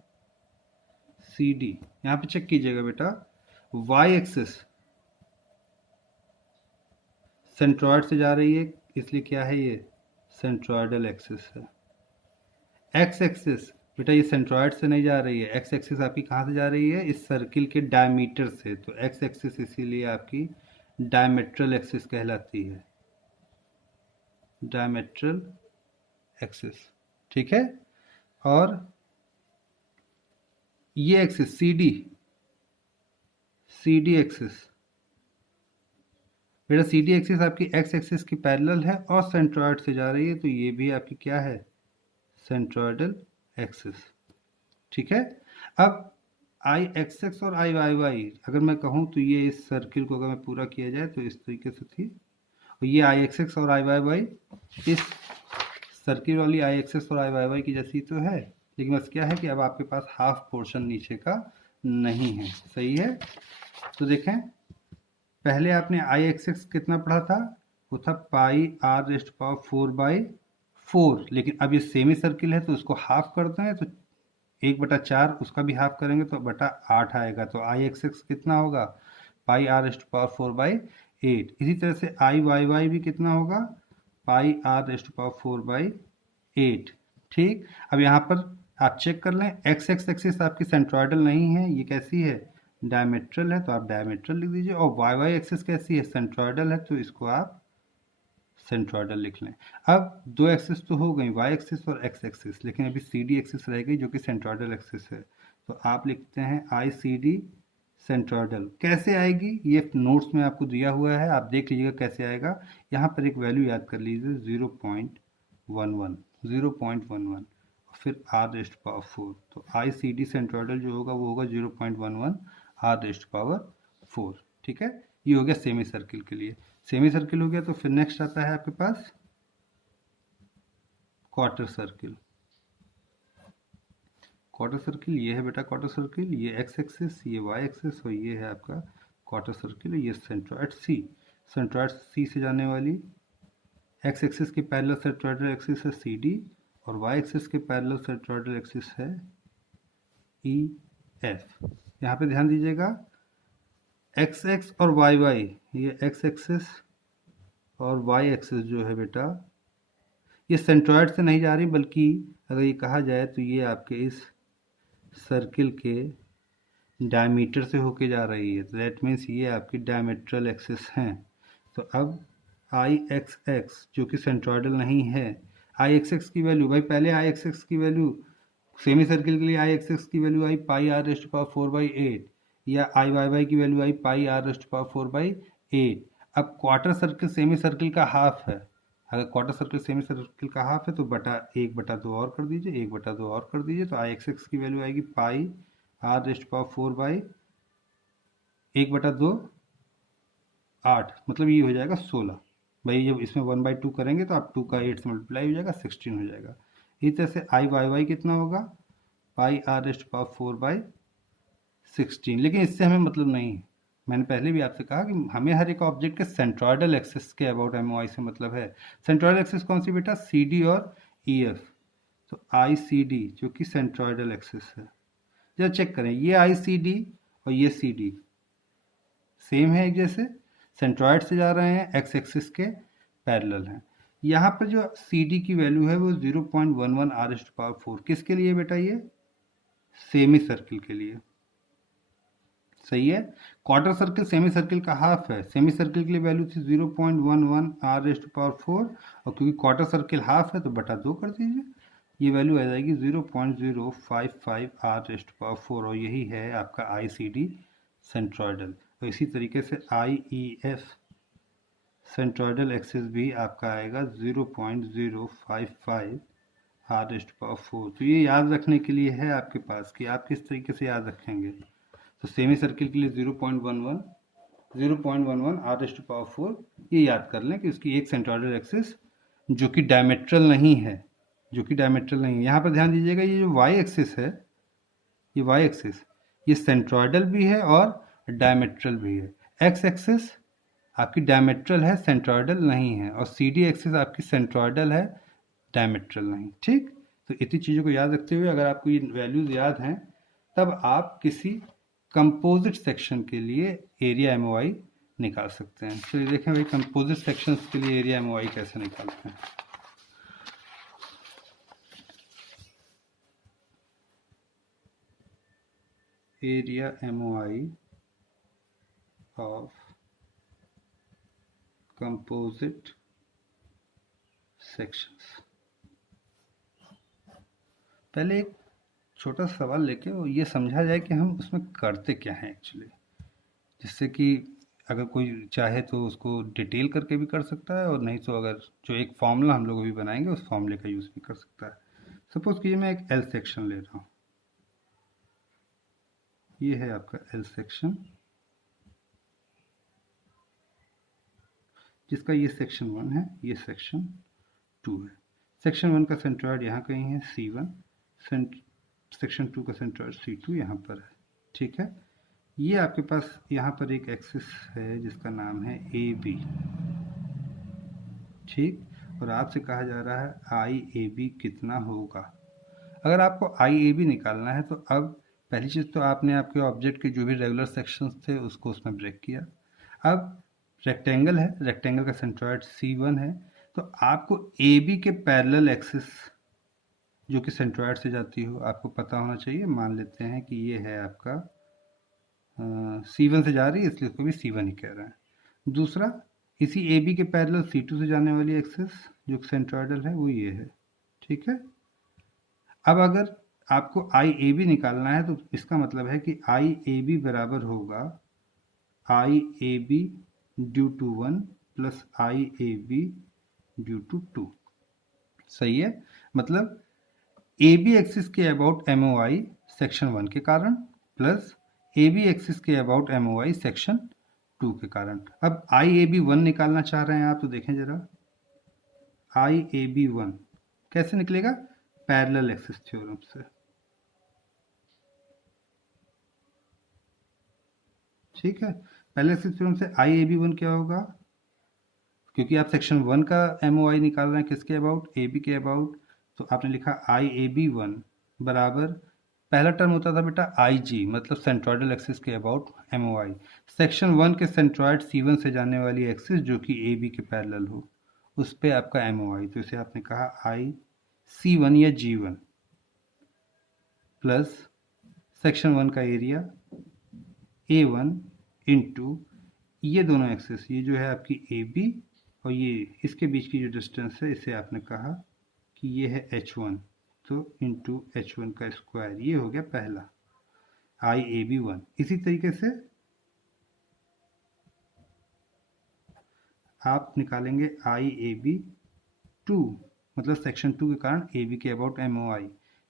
CD। यहाँ पे चेक कीजिएगा बेटा, y एक्सिस सेंट्रॉयड से जा रही है, इसलिए क्या है, ये सेंट्रॉयडल एक्सिस है। x एक्सिस बेटा ये सेंट्रॉयड से नहीं जा रही है, x एक्सिस आपकी कहाँ से जा रही है, इस सर्किल के डायमीटर से, तो x एक्सिस इसीलिए आपकी डायमेट्रल एक्सिस कहलाती है, डायमेट्रल एक्सिस। ठीक है, और ये एक्सिस CD एक्सिस, बेटा CD एक्सिस आपकी x एक्सिस की पैरेलल है और सेंट्रॉयड से जा रही है, तो ये भी आपकी क्या है, सेंट्रॉयडल एक्सिस। ठीक है, अब I(x)(x) और I(y)(y) अगर मैं कहूँ तो ये इस सर्किल को अगर मैं पूरा किया जाए तो इस तरीके से थी, और ये I(x)(x) और I(y)(y) इस सर्किल वाली I(x)(x) और I(y)(y) की जैसी तो है, लेकिन बस क्या है कि अब आपके पास हाफ पोर्शन नीचे का नहीं है। सही है, तो देखें पहले आपने I(x)(x) कितना पढ़ा था, वो था πr⁴/4, लेकिन अब ये सेमी सर्किल है तो उसको हाफ करते हैं, तो 1/4 उसका भी हाफ करेंगे तो बटा 8 आएगा, तो I(x)(x) कितना होगा, πr⁴/8। इसी तरह से I(y)(y) भी कितना होगा, πr⁴/8। ठीक, अब यहाँ पर आप चेक कर लें, x एक्सिस आपकी सेंट्रॉयडल नहीं है, ये कैसी है, डायमेट्रल है, तो आप डायमेट्रल लिख दीजिए, और y एक्सिस कैसी है, सेंट्रॉयडल है, तो इसको आप सेंट्रोइडल लिख लें। अब दो एक्सिस तो हो गई, वाई एक्सिस और एक्स एक्सिस, लेकिन अभी सी डी एक्सिस रह गई जो कि सेंट्रोइडल एक्सिस है। तो आप लिखते हैं आई सी डी सेंट्रोइडल। कैसे आएगी ये नोट्स में आपको दिया हुआ है, आप देख लीजिएगा कैसे आएगा। यहाँ पर एक वैल्यू याद कर लीजिए 0.11 फिर आर रेस्ट पावर 4। तो आई सी डी सेंट्रोइडल जो होगा वो होगा 0.11 आर रेस्ट पावर 4। ठीक है, ये हो गया सेमी सर्किल के लिए। सेमी सर्किल हो गया तो फिर नेक्स्ट आता है आपके पास क्वार्टर सर्किल। क्वार्टर सर्किल ये है बेटा, क्वार्टर सर्किल ये एक्स एक्सिस, ये वाई एक्सिस और ये है आपका क्वार्टर सर्किल। ये सेंट्रोइड सी, सेंट्रोइड सी से जाने वाली एक्स एक्सिस की पैरेलल सेंट्रोइडल एक्सिस है सी डी और वाई एक्सिस के पैरेलल सेंट्रोइडल एक्सिस है ई एफ। यहाँ पे ध्यान दीजिएगा एक्स एक्स और वाई वाई, ये एक्स एक्सिस और वाई एक्सिस जो है बेटा ये सेंट्रोइड से नहीं जा रही, बल्कि अगर ये कहा जाए तो ये आपके इस सर्किल के डायमीटर से होके जा रही है। तो दैट मीन्स ये आपकी डायमेट्रल एक्सिस हैं। तो अब आई एक्स एक्स जो कि सेंट्रोइडल नहीं है, आई एक्स एक्स की वैल्यू भाई पहले आई एक्स एक्स की वैल्यू सेमी सर्किल के लिए आई एक्स एक्स की value I pi R raised power 4/8 या आई वाई वाई की value I pi R raised power 4/8। अब क्वार्टर सर्किल सेमी सर्किल का हाफ है, अगर क्वार्टर सर्किल सेमी सर्किल का हाफ है तो बटा 1/2 और कर दीजिए, 1/2 और कर दीजिए। तो आई एक्स एक्स की वैल्यू आएगी पाई आर रेस्ट पावर 4/1/2 8, मतलब ये हो जाएगा 16। भाई जब इसमें 1/2 करेंगे तो आप 2 का 8 से मल्टीप्लाई हो जाएगा 16 हो जाएगा। इसी तरह से आई वाई वाई कितना होगा पाई आर रेस्ट पावर 4/16। लेकिन इससे हमें मतलब नहीं है, मैंने पहले भी आपसे कहा कि हमें हर एक ऑब्जेक्ट के सेंट्रोइडल एक्सिस के अबाउट एमओआई से मतलब है। सेंट्रोइडल एक्सिस कौन सी बेटा, सी डी और ई एफ। तो आई सी डी जो कि सेंट्रोइडल एक्सिस है, जरा चेक करें ये आई सी डी और ये सी डी सेम है एक जैसे, सेंट्रोइड से जा रहे हैं, एक्स एक्सिस के पैरेलल हैं। यहाँ पर जो सी डी की वैल्यू है वो 0.11 आर रेस्ट पावर 4 किसके लिए बेटा, ये सेमी सर्किल के लिए। सही है, क्वार्टर सर्किल सेमी सर्किल का हाफ है, सेमी सर्किल के लिए वैल्यू थी 0.11 आर रेस्ट पावर 4 और क्योंकि क्वार्टर सर्किल हाफ है तो बटा 2 कर दीजिए, ये वैल्यू आ जाएगी 0.055 आर रेस्ट पावर 4 और यही है आपका आई सी डी सेंट्रोइडल। और इसी तरीके से आई ई एफ सेंट्रोइडल एक्सिस भी आपका आएगा 0.055 आर रेस्ट पावर 4। तो ये याद रखने के लिए है आपके पास कि आप किस तरीके से याद रखेंगे। तो सेमी सर्किल के लिए 0.11 आर रेस्ट पावर 4 ये याद कर लें कि उसकी एक सेंट्रोइडल एक्सिस जो कि डायमेट्रल नहीं है, जो कि डायमेट्रल नहीं है। यहाँ पर ध्यान दीजिएगा ये जो वाई एक्सिस है, ये वाई एक्सिस ये सेंट्रोइडल भी है और डायमेट्रल भी है। एक्स एक्सिस आपकी डायमेट्रल है, सेंट्रोइडल नहीं है, और सी डी एक्सिस आपकी सेंट्रोइडल है, डायमेट्रल नहीं। ठीक, तो इतनी चीज़ों को याद रखते हुए अगर आपको ये वैल्यूज याद हैं तब आप किसी कंपोजिट सेक्शन के लिए एरिया एमओआई निकाल सकते हैं। चलिए देखें भाई कंपोजिट सेक्शंस के लिए एरिया एमओआई कैसे निकालते हैं। Area MOI of composite sections. पहले एक छोटा सवाल लेके और ये समझा जाए कि हम उसमें करते क्या हैं एक्चुअली, जिससे कि अगर कोई चाहे तो उसको डिटेल करके भी कर सकता है और नहीं तो अगर जो एक फॉर्मूला हम लोग अभी बनाएंगे उस फॉर्मूले का यूज़ भी कर सकता है। सपोज कि मैं एक एल सेक्शन ले रहा हूँ, ये है आपका एल सेक्शन जिसका ये सेक्शन 1 है, ये सेक्शन 2 है। सेक्शन 1 का सेंट्रोइड यहाँ कहीं है C1, सेक्शन 2 का सेंट्रोइड C2 यहाँ पर है। ठीक है, ये आपके पास यहाँ पर एक एक्सिस है जिसका नाम है AB। ठीक, और आपसे कहा जा रहा है IAB कितना होगा। अगर आपको IAB निकालना है तो अब पहली चीज़ तो आपने आपके ऑब्जेक्ट के जो भी रेगुलर सेक्शंस थे उसको उसमें ब्रेक किया। अब रेक्टेंगल है, रेक्टेंगल का सेंट्रोइड C1 है, तो आपको AB के पैरेलल एक्सिस जो कि सेंट्रोइड से जाती हो आपको पता होना चाहिए। मान लेते हैं कि ये है आपका C1 से जा रही है इसलिए इसको भी C1 ही कह रहे हैं। दूसरा इसी ए बी के पैरेलल C2 से जाने वाली एक्सिस जो सेंट्रोइडल है वो ये है, ठीक है। अब अगर आपको आई ए बी निकालना है तो इसका मतलब है कि आई ए बी बराबर होगा I A B due to 1 plus I A B due to 2। सही है, मतलब ए बी एक्सिस के about M O I section 1 के कारण प्लस ए बी एक्सिस के about M O I section 2 के कारण। अब आई ए बी 1 निकालना चाह रहे हैं आप, तो देखें जरा आई ए बी 1 कैसे निकलेगा, पैरेलल एक्सिस थ्योरम से, ठीक है। पैरेलल एक्सिस थ्योरम से आई ए बी 1 क्या होगा, क्योंकि आप सेक्शन 1 का एम ओ आई निकाल रहे हैं किसके अबाउट, ए बी के अबाउट, तो आपने लिखा आई ए बी 1 बराबर, पहला टर्म होता था बेटा आई जी, मतलब सेंट्रोइडल एक्सिस के about M O I, section 1 के सेंट्रोइड C1 से जाने वाली एक्सिस जो कि ए बी के पैरेलल हो उस पे आपका एम ओ आई, तो इसे आपने कहा आई C1 या G1 प्लस सेक्शन 1 का एरिया A1 इंटू ये दोनों एक्सिस, ये जो है आपकी ए बी और ये इसके बीच की जो डिस्टेंस है इसे आपने कहा कि ये है H1, तो इंटू H1 का स्क्वायर, ये हो गया पहला आई ए बी 1। इसी तरीके से आप निकालेंगे आई ए बी 2, मतलब सेक्शन 2 के कारण ए बी के अबाउट एम ओ आई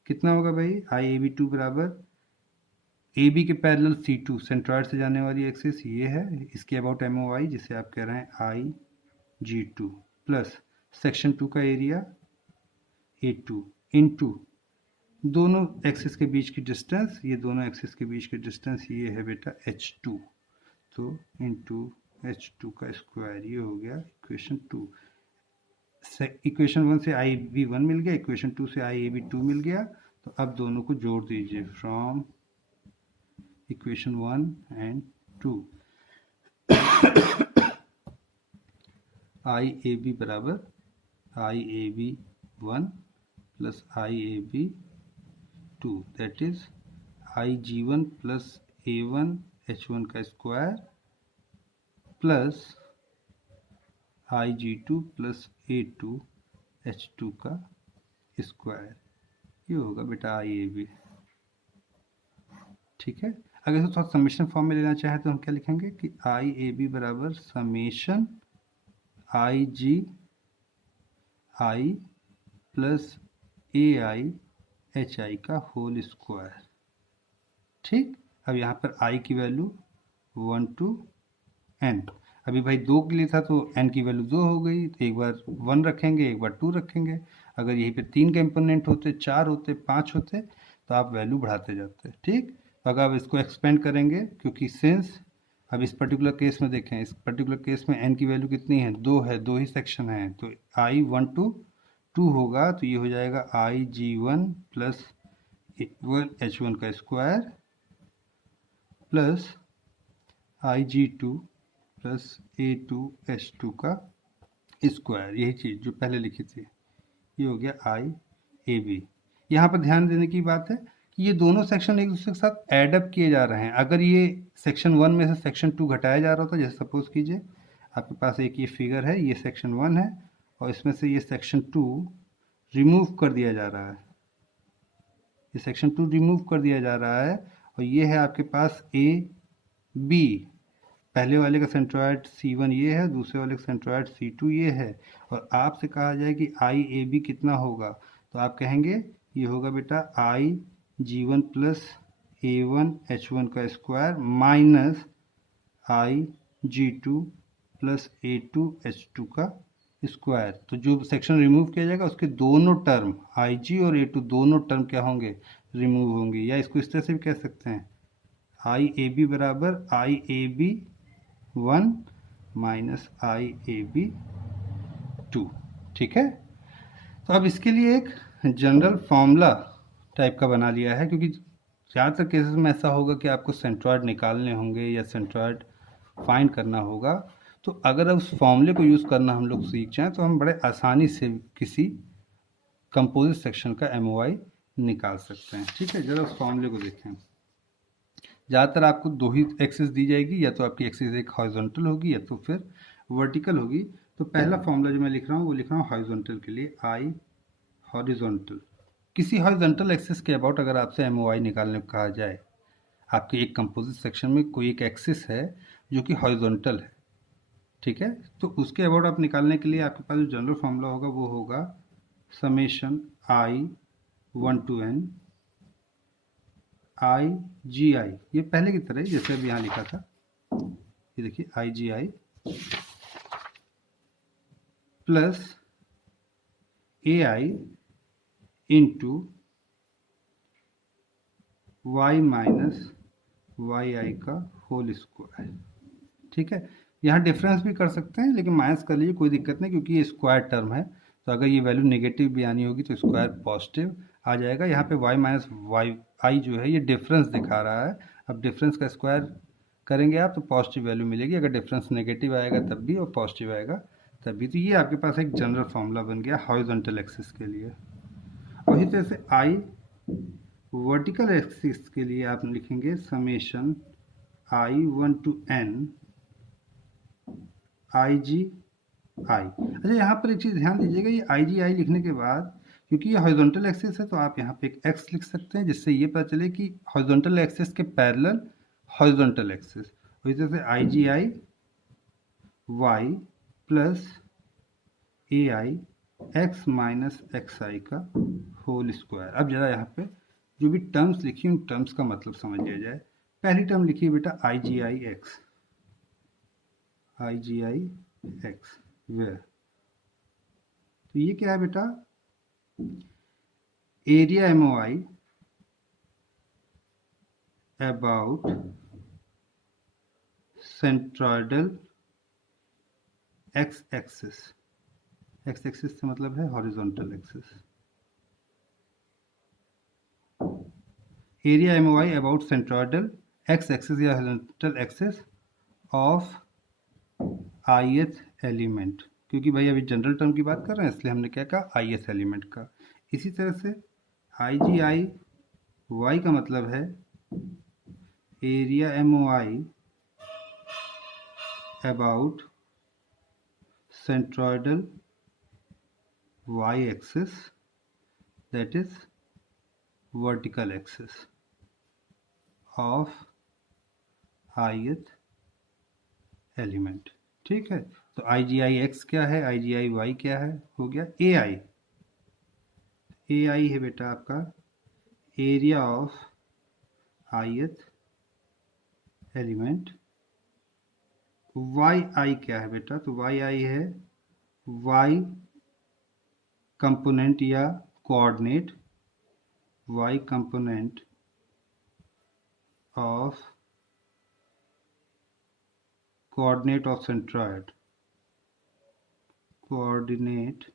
कितना होगा भाई, आई ए बी 2 बराबर ए बी के पैरेलल C2 सेंट्रॉइड से जाने वाली एक्सिस ये है, इसके अबाउट एम ओ आई जिसे आप कह रहे हैं आई G2 प्लस सेक्शन 2 का एरिया A2 इंटू दोनों एक्सिस के बीच की डिस्टेंस, ये दोनों एक्सिस के बीच की डिस्टेंस ये है बेटा H2, तो इंटू H2 का स्क्वायर, ये हो गया इक्वेशन 2। इक्वेशन 1 से आई बी 1 मिल गया, इक्वेशन 2 से आई ए बी 2 मिल गया, तो अब दोनों को जोड़ दीजिए from equation 1 and 2। I A B बराबर I A B 1 plus I A B 2 that is I G 1 plus A 1 H1 का square plus I G 2 plus A 2 H2 का स्क्वायर, ये होगा बेटा आई ए बी, ठीक है। अगर इसे थोड़ा समेशन फॉर्म में लेना चाहे तो हम क्या लिखेंगे कि आई ए बी बराबर summation I G I plus A I H I का होल स्क्वायर, ठीक। अब यहाँ पर आई की वैल्यू 1 to n, अभी भाई 2 के लिए था तो n की वैल्यू 2 हो गई, तो एक बार 1 रखेंगे एक बार 2 रखेंगे, अगर यहीं पे 3 कंपोनेंट होते, 4 होते, 5 होते तो आप वैल्यू बढ़ाते जाते, ठीक। तो अगर आप इसको एक्सपेंड करेंगे, क्योंकि सिंस अब इस पर्टिकुलर केस में देखें, इस पर्टिकुलर केस में n की वैल्यू कितनी है, 2 है, 2 ही सेक्शन है, तो आई 1 to 2 होगा, तो ये हो जाएगा आई जी 1 प्लस H1 का square plus I G 2 plus A 2 H2 का स्क्वायर, यही चीज़ जो पहले लिखी थी, ये हो गया आई ए बी। यहाँ पर ध्यान देने की बात है कि ये दोनों सेक्शन एक दूसरे के साथ एडअप किए जा रहे हैं। अगर ये सेक्शन 1 में से सेक्शन 2 घटाया जा रहा होता, जैसे सपोज कीजिए आपके पास एक ये फिगर है, ये सेक्शन 1 है और इसमें से ये सेक्शन 2 रिमूव कर दिया जा रहा है, ये सेक्शन 2 रिमूव कर दिया जा रहा है और ये है आपके पास ए बी, पहले वाले का सेंट्रॉइड C1 ये है, दूसरे वाले का सेंट्रॉइड C2 ये है, और आपसे कहा जाए कि आई ए बी कितना होगा, तो आप कहेंगे ये होगा बेटा आई G1 प्लस A1 H1 का स्क्वायर माइनस आई G2 प्लस A2 H2 का स्क्वायर। तो जो सेक्शन रिमूव किया जाएगा उसके दोनों टर्म आई जी और A2 दोनों टर्म क्या होंगे, रिमूव होंगे, या इसको इस तरह से भी कह सकते हैं आई ए बी बराबर I A B 1 minus I A B 2, ठीक है। तो अब इसके लिए एक जनरल फॉर्मूला टाइप का बना लिया है, क्योंकि ज़्यादातर केसेस में ऐसा होगा कि आपको सेंट्रॉइड निकालने होंगे या सेंट्रॉइड फाइंड करना होगा, तो अगर उस फॉर्मूले को यूज़ करना हम लोग सीख जाएं तो हम बड़े आसानी से किसी कंपोजिट सेक्शन का एमओआई निकाल सकते हैं, ठीक है। जरा उस फॉर्मूले को देखें। ज़्यादातर आपको 2 ही एक्सिस दी जाएगी, या तो आपकी एक्सिस एक हॉरिजॉन्टल होगी या तो फिर वर्टिकल होगी तो पहला फॉर्मूला जो मैं लिख रहा हूँ वो लिख रहा हूँ हॉरिजॉन्टल के लिए, आई हॉरिजॉन्टल। किसी हॉरिजॉन्टल एक्सिस के अबाउट अगर आपसे एमओआई निकालने को कहा जाए, आपके एक कंपोजिट सेक्शन में कोई एक एक्सिस है जो कि हॉरिजॉन्टल है, ठीक है, तो उसके अबाउट आप निकालने के लिए आपके पास जो जनरल फॉर्मूला होगा वो होगा summation I 1 to n I G आई, ये पहले की तरह ही जैसे अभी यहाँ लिखा था, ये देखिए आई G I plus A I into Y minus Y आई का होल स्क्वायर, ठीक है। यहाँ डिफरेंस भी कर सकते हैं लेकिन माइनस कर लीजिए, कोई दिक्कत नहीं, क्योंकि ये स्क्वायर टर्म है, तो अगर ये वैल्यू नेगेटिव भी आनी होगी तो स्क्वायर पॉजिटिव आ जाएगा। यहाँ पे y माइनस वाई आई जो है ये डिफरेंस दिखा रहा है, अब डिफरेंस का स्क्वायर करेंगे आप तो पॉजिटिव वैल्यू मिलेगी, अगर डिफरेंस नेगेटिव आएगा तब भी और पॉजिटिव आएगा तब भी। तो ये आपके पास एक जनरल फॉर्मूला बन गया हॉरिजॉन्टल एक्सिस के लिए। और इसी तरह से आई वर्टिकल एक्सिस के लिए आप लिखेंगे summation I 1 to n I G आई। अच्छा, यहाँ पर एक चीज़ ध्यान दीजिएगा, ये आई जी आई लिखने के बाद क्योंकि ये हॉरिजॉन्टल एक्सिस है तो आप यहाँ पे एक एक्स लिख सकते हैं, जिससे ये पता चले कि हॉरिजॉन्टल एक्सिस के पैरेलल हॉरिजॉन्टल एक्सिस। और इस तरह से आई G I Y plus A I x minus x आई का होल स्क्वायर। अब जरा यहाँ पे जो भी टर्म्स लिखी उन टर्म्स का मतलब समझ लिया जाए। पहली टर्म लिखिए बेटा I G I X, I G I X where, तो ये क्या है बेटा, area M O I about centroidal X axis, X axis से मतलब है horizontal axis, area M O I about centroidal X axis या horizontal axis of ith element, क्योंकि भाई अभी जनरल टर्म की बात कर रहे हैं इसलिए हमने क्या कहा ith एलिमेंट का। इसी तरह से आई जी आई वाई का मतलब है area M O I about centroidal Y axis that is vertical axis of ith element, ठीक है। तो आई जी आई एक्स क्या है, आई जी आई वाई क्या है, हो गया ए आई। ए आई है बेटा आपका area of ith element. Y I क्या है बेटा, तो वाई आई है वाई कंपोनेंट या coordinate, Y component of coordinate of centroid, coordinate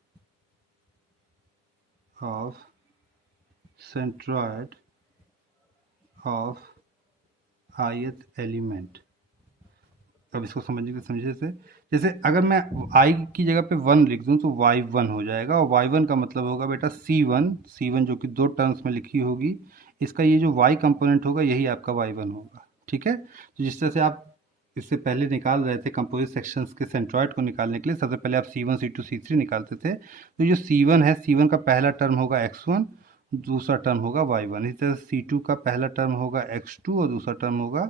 of centroid of ith element. अब इसको समझने से जैसे अगर मैं i की जगह पे 1 लिख दूं तो y1 हो जाएगा, और y1 का मतलब होगा बेटा c1 जो कि दो टर्म्स में लिखी होगी, इसका ये जो y कंपोनेंट होगा यही आपका y1 होगा, ठीक है। तो जिस तरह से आप इससे पहले निकाल रहे थे कंपोजिट सेक्शंस के सेंट्रॉयड को निकालने के लिए, सबसे पहले आप c1 c2 c3 निकालते थे, तो जो c1 है, c1 का पहला टर्म होगा x1, दूसरा टर्म होगा y1, इसी तरह c2 का पहला टर्म होगा x2 और दूसरा टर्म होगा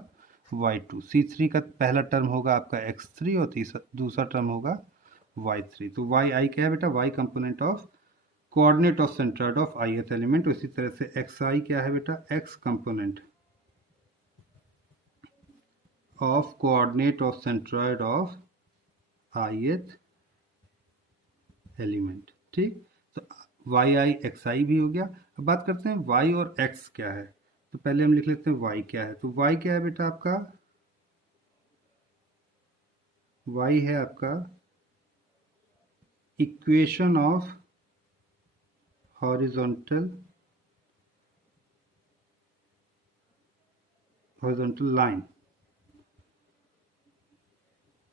y2, c3 का पहला टर्म होगा आपका x3 और दूसरा टर्म होगा y3। तो yi क्या है बेटा, y component of coordinate of centroid of ith element. इसी तरह से xi क्या है बेटा, x component of coordinate of centroid of ith element, ठीक। तो yi xi भी हो गया। अब बात करते हैं y और x क्या है, तो पहले हम लिख लेते हैं y क्या है। तो y क्या है बेटा आपका, y है आपका इक्वेशन ऑफ हॉरिजॉन्टल लाइन।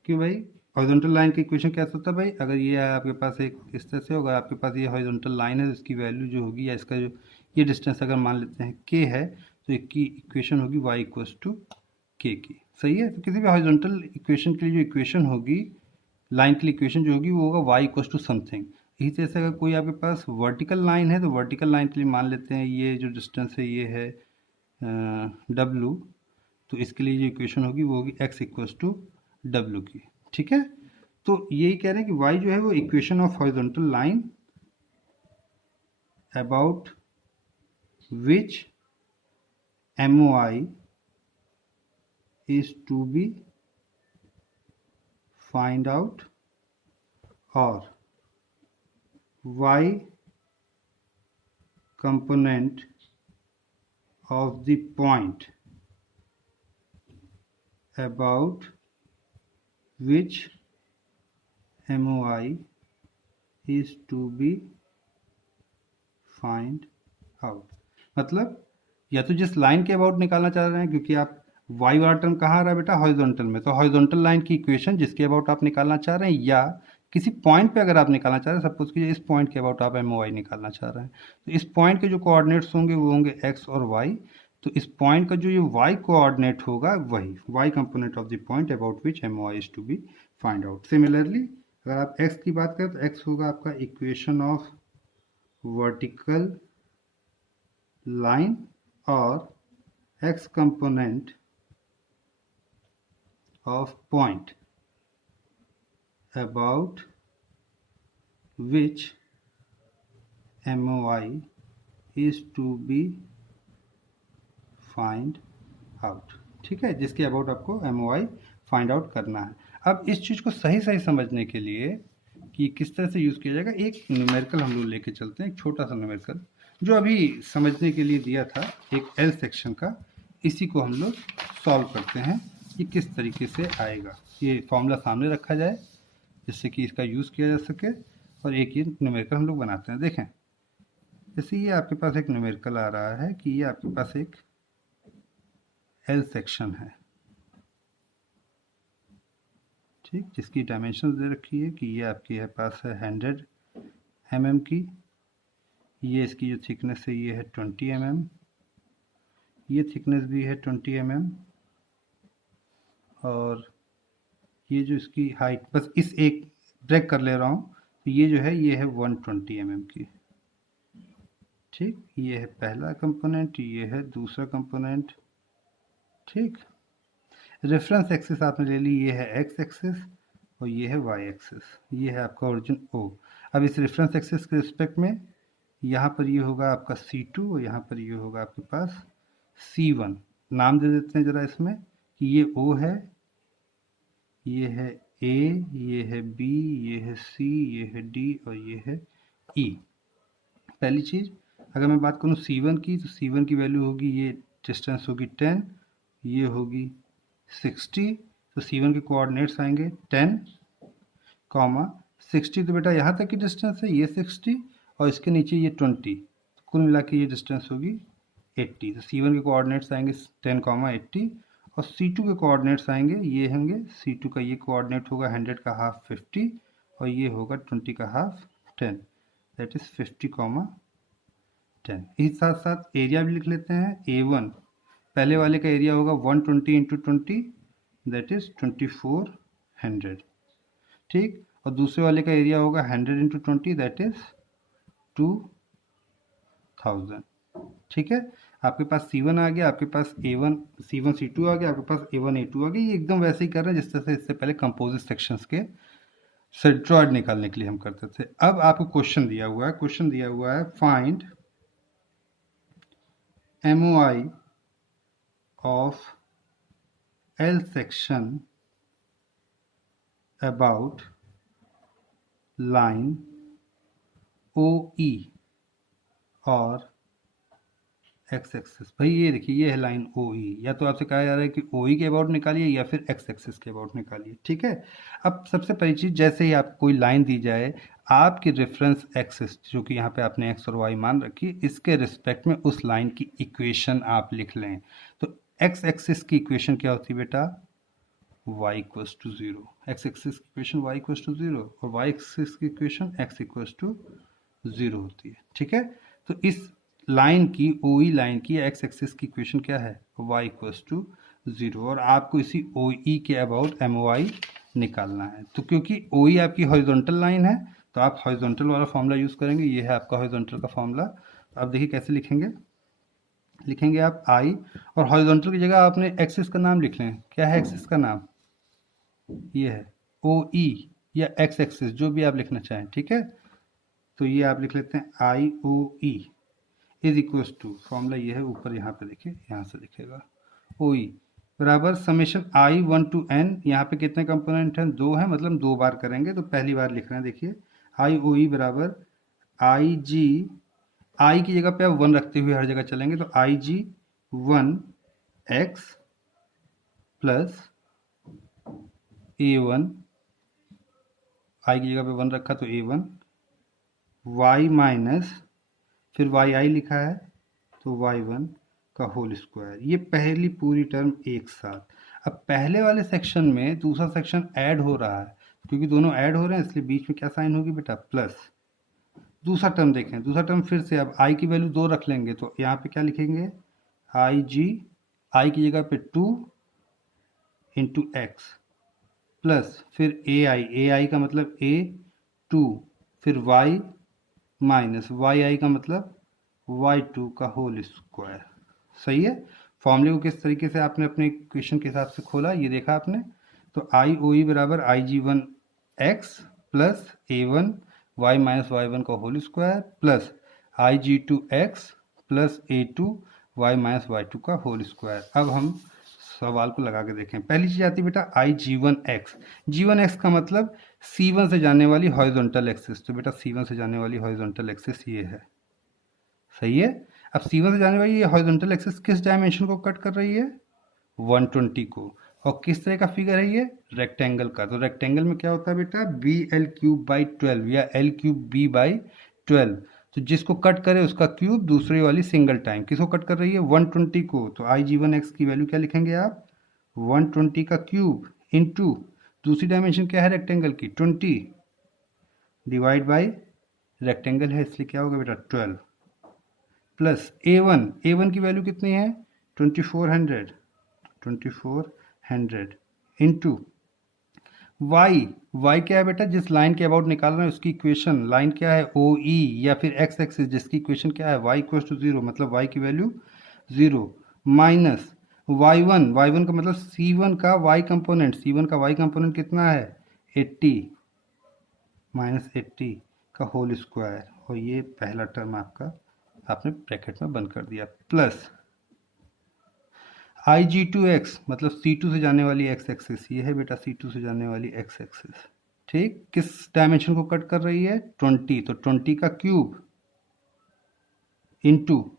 क्यों भाई, हॉरिजॉन्टल लाइन का इक्वेशन कैसा होता है भाई, अगर ये है आपके पास एक इस तरह से होगा, आपके पास ये हॉरिजॉन्टल लाइन है तो इसकी वैल्यू जो होगी या इसका जो ये डिस्टेंस अगर मान लेते हैं k है तो इसकी इक्वेशन होगी y इक्वल्स टू k की, सही है। तो किसी भी हॉरिजॉन्टल इक्वेशन के लिए जो इक्वेशन होगी लाइन के लिए इक्वेशन जो होगी वो होगा वाई इक्वल टू समथिंग। इसी तरह से अगर कोई आपके पास वर्टिकल लाइन है तो वर्टिकल लाइन के लिए मान लेते हैं ये जो डिस्टेंस है ये है डब्लू, तो इसके लिए जो इक्वेशन होगी वो होगी एक्स इक्वल्स टू डब्लू की। ठीक है, तो यही कह रहे हैं कि वाई जो है वो equation of horizontal line about which MOI is to be find out, or y component of the point about which MOI is to be find out। मतलब या तो जिस लाइन के अबाउट निकालना चाह रहे हैं, क्योंकि आप वाई वाला टर्म कहाँ आ रहा है बेटा, हॉरिजॉन्टल में, तो हॉरिजॉन्टल लाइन की इक्वेशन जिसके अबाउट आप निकालना चाह रहे हैं, या किसी पॉइंट पे अगर आप निकालना चाह रहे हैं, सपोज कीजिए इस पॉइंट के अबाउट आप MOI निकालना चाह रहे हैं, तो इस पॉइंट के जो कोऑर्डिनेट्स होंगे वो होंगे x और y। तो इस पॉइंट का जो ये y कोऑर्डिनेट होगा वही y component of the point about which MOI is to be find out. Similarly अगर आप x की बात करें तो x होगा आपका इक्वेशन ऑफ वर्टिकल लाइन और x component of point about which MOI is to be find out। ठीक है, जिसके अबाउट आपको MOI फाइंड आउट करना है। अब इस चीज़ को सही सही समझने के लिए कि किस तरह से यूज़ किया जाएगा, एक न्यूमेरिकल हम लोग लेके चलते हैं, एक छोटा सा न्यूमेरिकल जो अभी समझने के लिए दिया था, एक एल सेक्शन का। इसी को हम लोग सॉल्व करते हैं कि किस तरीके से आएगा। ये फॉर्मूला सामने रखा जाए जिससे कि इसका यूज़ किया जा सके, और एक ये न्यूमेरिकल हम लोग बनाते हैं। देखें, जैसे ये आपके पास एक न्यूमेरिकल आ रहा है कि ये आपके पास एक एल सेक्शन है, ठीक, जिसकी डायमेंशन दे रखी है कि ये आपके पास है 100 mm की, ये इसकी जो थिकनेस है ये है 20 mm, ये थिकनेस भी है 20 mm, और ये जो इसकी हाइट, बस इस एक ब्रेक कर ले रहा हूँ, तो ये जो है ये है 120 mm की। ठीक, ये है पहला कंपोनेंट, ये है दूसरा कंपोनेंट। ठीक, रेफरेंस एक्सिस आपने ले ली, ये है एक्स एक्सिस और ये है वाई एक्सिस, ये है आपका ओरिजिन O। अब इस रेफरेंस एक्सिस के रिस्पेक्ट में यहाँ पर ये होगा आपका C2 और यहाँ पर ये होगा आपके पास C1। नाम दे देते हैं ज़रा इसमें कि ये O है, ये है A, ये है B, ये है C, ये है D और ये है E। पहली चीज़, अगर मैं बात करूँ C1 की, तो C1 की वैल्यू होगी, ये डिस्टेंस होगी 10, ये होगी 60, तो C1 के कोऑर्डिनेट्स आएंगे 10, 60। तो बेटा यहाँ तक की डिस्टेंस है, ये 60 और इसके नीचे ये 20, कुल मिला के ये डिस्टेंस होगी 80। तो C1 के कोऑर्डिनेट्स आएंगे 10, 80, और C2 के कोऑर्डिनेट्स आएंगे, ये होंगे, C2 का ये कोऑर्डिनेट होगा 100 का हाफ 50 और ये होगा 20 का हाफ 10, दैट इज़ 50, 10। इस साथ साथ एरिया भी लिख लेते हैं। A1 पहले वाले का एरिया होगा 120 इंटू 20, दैट इज़ 2400। ठीक, और दूसरे वाले का एरिया होगा 100 इंटू 20, दैट इज़ 2000। ठीक है, आपके पास C1 आ गया, आपके पास A1 C1 C2 आ गया, आपके पास A1 A2 आ गया। ये एकदम वैसे ही कर रहे हैं जिस तरह से इससे पहले कंपोजिट सेक्शंस के सेंट्रॉइड निकालने के लिए हम करते थे। अब आपको क्वेश्चन दिया हुआ है, find MOI of L section about line OE और एक्स एक्सिस। भाई ये देखिए, ये है लाइन OE, या तो आपसे कहा जा रहा है कि OE के अबाउट निकालिए या फिर एक्स एक्सिस के अबाउट निकालिए। ठीक है, अब सबसे पहली चीज़, जैसे ही आपको कोई लाइन दी जाए, आपकी रेफरेंस एक्सिस जो कि यहाँ पे आपने एक्स और वाई मान रखी, इसके रिस्पेक्ट में उस लाइन की इक्वेशन आप लिख लें। तो एक्स एक्सिस की इक्वेशन क्या होती है बेटा, y equals to 0। X axis की इक्वेशन y इक्वल्स टू 0 और y एक्सिस की इक्वेशन x इक्वल्स टू 0 होती है। ठीक है, तो इस लाइन की, OE लाइन की एक्स एक्सिस की इक्वेशन क्या है, y इक्वल्स टू 0, और आपको इसी OE के अबाउट MOI निकालना है। तो क्योंकि ओ ई आपकी हॉरिजॉन्टल लाइन है तो आप हॉरिजॉन्टल वाला फॉर्मूला यूज़ करेंगे। ये है आपका हॉरिजॉन्टल का फॉर्मूला। तो आप देखिए कैसे लिखेंगे, लिखेंगे आप आई और हॉरिजॉन्टल की जगह आपने एक्सिस का नाम लिख लें। क्या है एक्सिस का नाम? ये है ओ ई या एक्स एक्सिस, जो भी आप लिखना चाहें, ठीक है। तो ये आप लिख लेते हैं I O E is equals to, formula ये है ऊपर, यहाँ पे देखिए, यहाँ से लिखेगा ओ ई बराबर समेशन आई 1 to n। यहाँ पे कितने कंपोनेंट हैं? 2 हैं, मतलब 2 बार करेंगे तो पहली बार लिख रहे हैं। देखिए आई ओ ई बराबर आई जी, आई की जगह पे आप 1 रखते हुए हर जगह चलेंगे तो आई G 1 x plus A one, आई की जगह पे 1 रखा तो ए वन, वाई माइनस फिर वाई आई लिखा है तो वाई वन का होल स्क्वायर। ये पहली पूरी टर्म एक साथ। अब पहले वाले सेक्शन में दूसरा सेक्शन ऐड हो रहा है, क्योंकि दोनों ऐड हो रहे हैं इसलिए बीच में क्या साइन होगी बेटा? प्लस। दूसरा टर्म देखें, दूसरा टर्म फिर से अब आई की वैल्यू 2 रख लेंगे तो यहाँ पे क्या लिखेंगे? आई जी, आई की जगह पे 2 इंटू एक्स प्लस फिर ए आई का मतलब ए 2, फिर वाई माइनस वाई आई का मतलब y2 का होल स्क्वायर। सही है। फॉर्मूले को किस तरीके से आपने अपने इक्वेशन के हिसाब से खोला ये देखा आपने। तो आई ओ ई बराबर I G one X plus A one Y minus Y one का whole square plus I G two X plus A two Y minus Y two का होल स्क्वायर। अब हम सवाल को लगा के देखें। पहली चीज आती है बेटा I G one x. Ji one x का मतलब सी वन से जाने वाली हॉरिजॉन्टल एक्सिस। तो बेटा सी वन से जाने वाली हॉरिजॉन्टल एक्सिस ये है। सही है। अब C1 से जाने वाली ये हॉरिजॉन्टल एक्सिस किस डायमेंशन को कट कर रही है? 120 को। और किस तरह का फिगर है ये? रेक्टेंगल का। तो रेक्टेंगल में क्या होता है बेटा? बी एल क्यूब बाई 12 या एल क्यूब बी बाई 12। तो जिसको कट करे उसका क्यूब दूसरी वाली सिंगल टाइम। किसको कट कर रही है? 120 को। तो आई जी वन एक्स की वैल्यू क्या लिखेंगे आप? 120 का क्यूब इंटू दूसरी डायमेंशन क्या है रेक्टेंगल की? 20 डिवाइड बाई रेक्टेंगल है इसलिए क्या होगा बेटा? 12 प्लस ए वन की वैल्यू कितनी है? 2400 इंटू वाई क्या है बेटा? जिस लाइन के अबाउट निकाल रहे हैं उसकी इक्वेशन, लाइन क्या है? ओ ई या फिर एक्स एक्सिस, जिसकी इक्वेशन क्या है? वाई इक्वल टू 0, मतलब वाई की वैल्यू 0 माइनस वाई वन का मतलब सी वन का वाई कंपोनेंट, सी वन का वाई कंपोनेंट कितना है? 80 माइनस 80 का होल स्क्वायर। और ये पहला टर्म आपका आपने ब्रैकेट में बंद कर दिया plus I G two X मतलब C2 से जाने वाली एक्स एक्सिस। ये है बेटा C2 से जाने वाली एक्स एक्सिस। ठीक, किस डायमेंशन को कट कर रही है? 20। तो 20 का क्यूब इंटू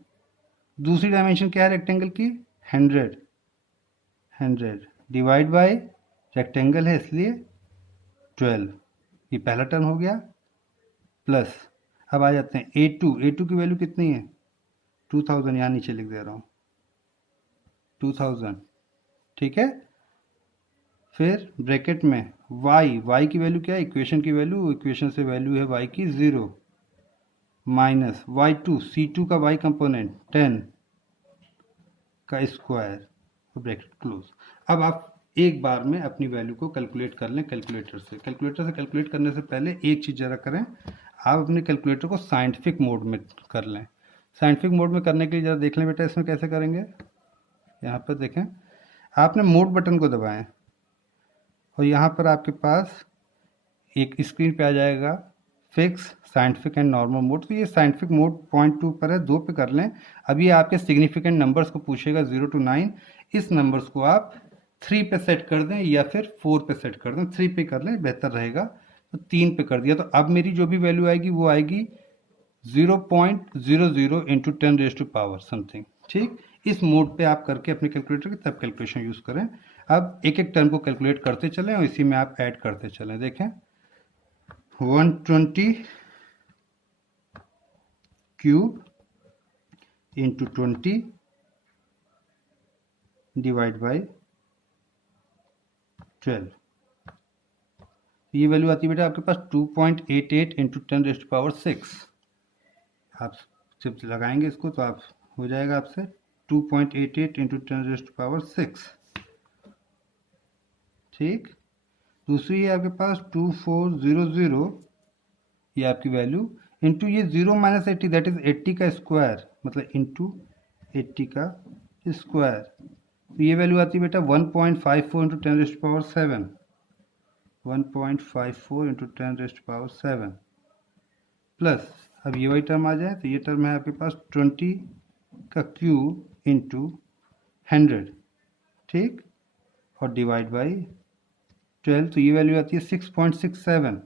दूसरी डायमेंशन क्या है रेक्टेंगल की? 100 डिवाइड बाय रेक्टेंगल है इसलिए 12। ये पहला टर्म हो गया प्लस। अब आ जाते हैं ए टू की वैल्यू कितनी है? 2000, यहाँ नीचे लिख दे रहा हूँ 2000। ठीक है। फिर ब्रैकेट में वाई की वैल्यू क्या है? इक्वेशन की वैल्यू, इक्वेशन से वैल्यू है वाई की 0 माइनस वाई टू C2 का वाई कंपोनेंट 10 का स्क्वायर, ब्रैकेट क्लोज। अब आप एक बार में अपनी वैल्यू को कैलकुलेट कर लें कैलकुलेटर से। कैलकुलेटर से कैलकुलेट करने से पहले एक चीज़ जरा करें, आप अपने कैलकुलेटर को साइंटिफिक मोड में कर लें। साइंटिफिक मोड में करने के लिए जरा देख लें बेटा इसमें कैसे करेंगे। यहाँ पर देखें, आपने मोड बटन को दबाएं और यहाँ पर आपके पास एक स्क्रीन पे आ जाएगा fix scientific and normal mode. तो ये साइंटिफिक मोड पॉइंट 2 पर है, 2 पे कर लें। अब ये आपके सिग्निफिकेंट नंबर्स को पूछेगा 0 to 9। इस नंबर्स को आप 3 पे सेट कर दें या फिर 4 पे सेट कर दें। 3 पे कर लें बेहतर रहेगा। तो 3 पे कर दिया तो अब मेरी जो भी वैल्यू आएगी वो आएगी 0.00 into 10 raise to power something. ठीक, इस मोड पे आप करके अपने कैलकुलेटर की तब कैलकुलेशन यूज़ करें। अब एक एक टर्म को कैलकुलेट करते चलें और इसी में आप ऐड करते चलें। देखें 120 क्यूब इंटू 20 डिवाइड बाई 12। ये वैल्यू आती है बेटा आपके पास 2.88 इंटू 10 रेज टू पावर 6। आप जब लगाएंगे इसको तो आप हो जाएगा आपसे 2.88 इंटू 10 रेज टू पावर 6। ठीक, दूसरी है आपके पास 2400, ये आपकी वैल्यू, इंटू ये 0 माइनस 80 दैट इज 80 का स्क्वायर, मतलब इंटू 80 का स्क्वायर। तो ये वैल्यू आती है बेटा 1.54 into 10 rest power 7, 1.54 into 10 rest power 7 plus, अब ये वही टर्म आ जाए तो ये टर्म है आपके पास 20 का क्यूब इंटू 100, ठीक, और डिवाइड बाई 12, तो ये वैल्यू आती है 6.67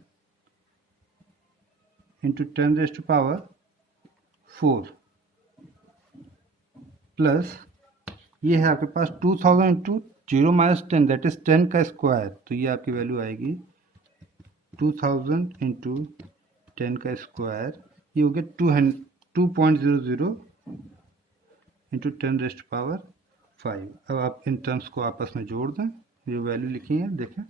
इंटू 10 रेस्ट पावर 4 प्लस ये है आपके पास 2000 इंटू 0 माइनस 10 दैट इज 10 का स्क्वायर, तो ये आपकी वैल्यू आएगी 2000 इंटू 10 का स्क्वायर, ये हो गया 2.00 इंटू 10 रेस्ट पावर 5। अब आप इन टर्म्स को आपस में जोड़ दें, ये वैल्यू लिखी है देखें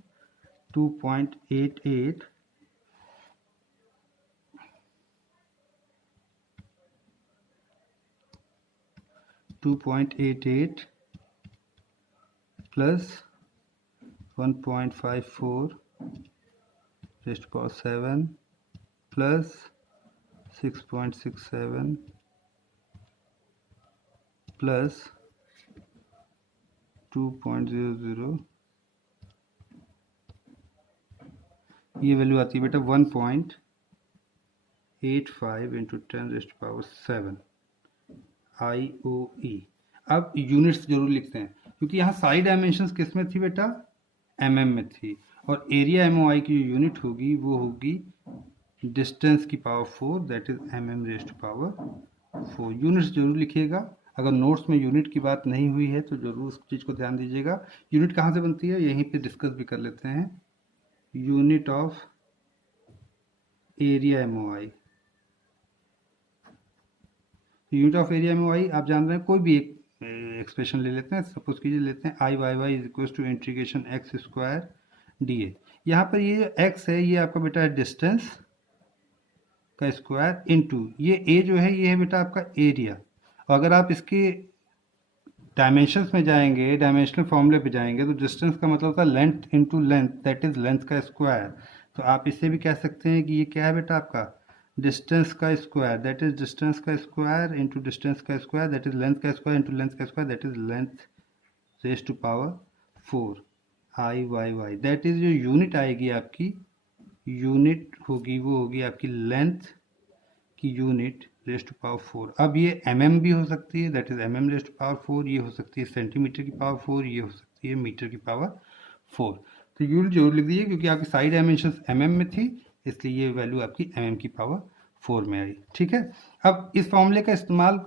2.88 plus 1.54 rest power 7 plus 6.67 plus 2.00, ये वैल्यू आती है बेटा 1.85 इंटू 10 रेस्ट पावर 7 IOE। अब यूनिट्स जरूर लिखते हैं क्योंकि यहाँ सारी डायमेंशंस किस में थी बेटा, mm में थी, और एरिया MOI की जो यूनिट होगी वो होगी डिस्टेंस की power 4 that is mm rest power 4। Units जरूर लिखिएगा, अगर नोट्स में यूनिट की बात नहीं हुई है तो जरूर उस चीज़ को ध्यान दीजिएगा। यूनिट कहाँ से बनती है यहीं पे डिस्कस भी कर लेते हैं। Unit of area MOI, unit of area MOI आप जान रहे हैं, कोई भी एक एक्सप्रेशन ले लेते हैं, सपोज कीजिए लेते हैं IYY is equal to integration X square DA। यहाँ पर ये x है, ये आपका बेटा है डिस्टेंस का स्क्वायर इंटू ये a जो है ये है बेटा आपका एरिया। अगर आप इसके डायमेंशंस में जाएंगे, डायमेंशनल फॉर्मूले पे जाएंगे, तो डिस्टेंस का मतलब होता है length into length that is length का स्क्वायर। तो आप इससे भी कह सकते हैं कि ये क्या है बेटा आपका डिस्टेंस का स्क्वायर दैट इज डिस्टेंस का स्क्वायर इंटू डिस्टेंस का स्क्वायर दैट इज लेंथ का स्क्वायर इंटू लेंथ का square that is length raise to power 4 IYY। That is जो यूनिट आएगी आपकी, यूनिट होगी वो होगी आपकी लेंथ की यूनिट रेज टू पावर 4। अब ये mm भी हो सकती है that is mm raise to power 4, ये हो सकती है सेंटीमीटर की पावर 4, ये हो सकती है मीटर की पावर 4। तो यूनिट जरूर लिख दीजिए क्योंकि आपकी सारी डायमेंशंस mm में थी, इसलिए ये वैल्यू आपकी mm की पावर 4 में आई। ठीक है, अब इस फॉर्मूले का इस्तेमाल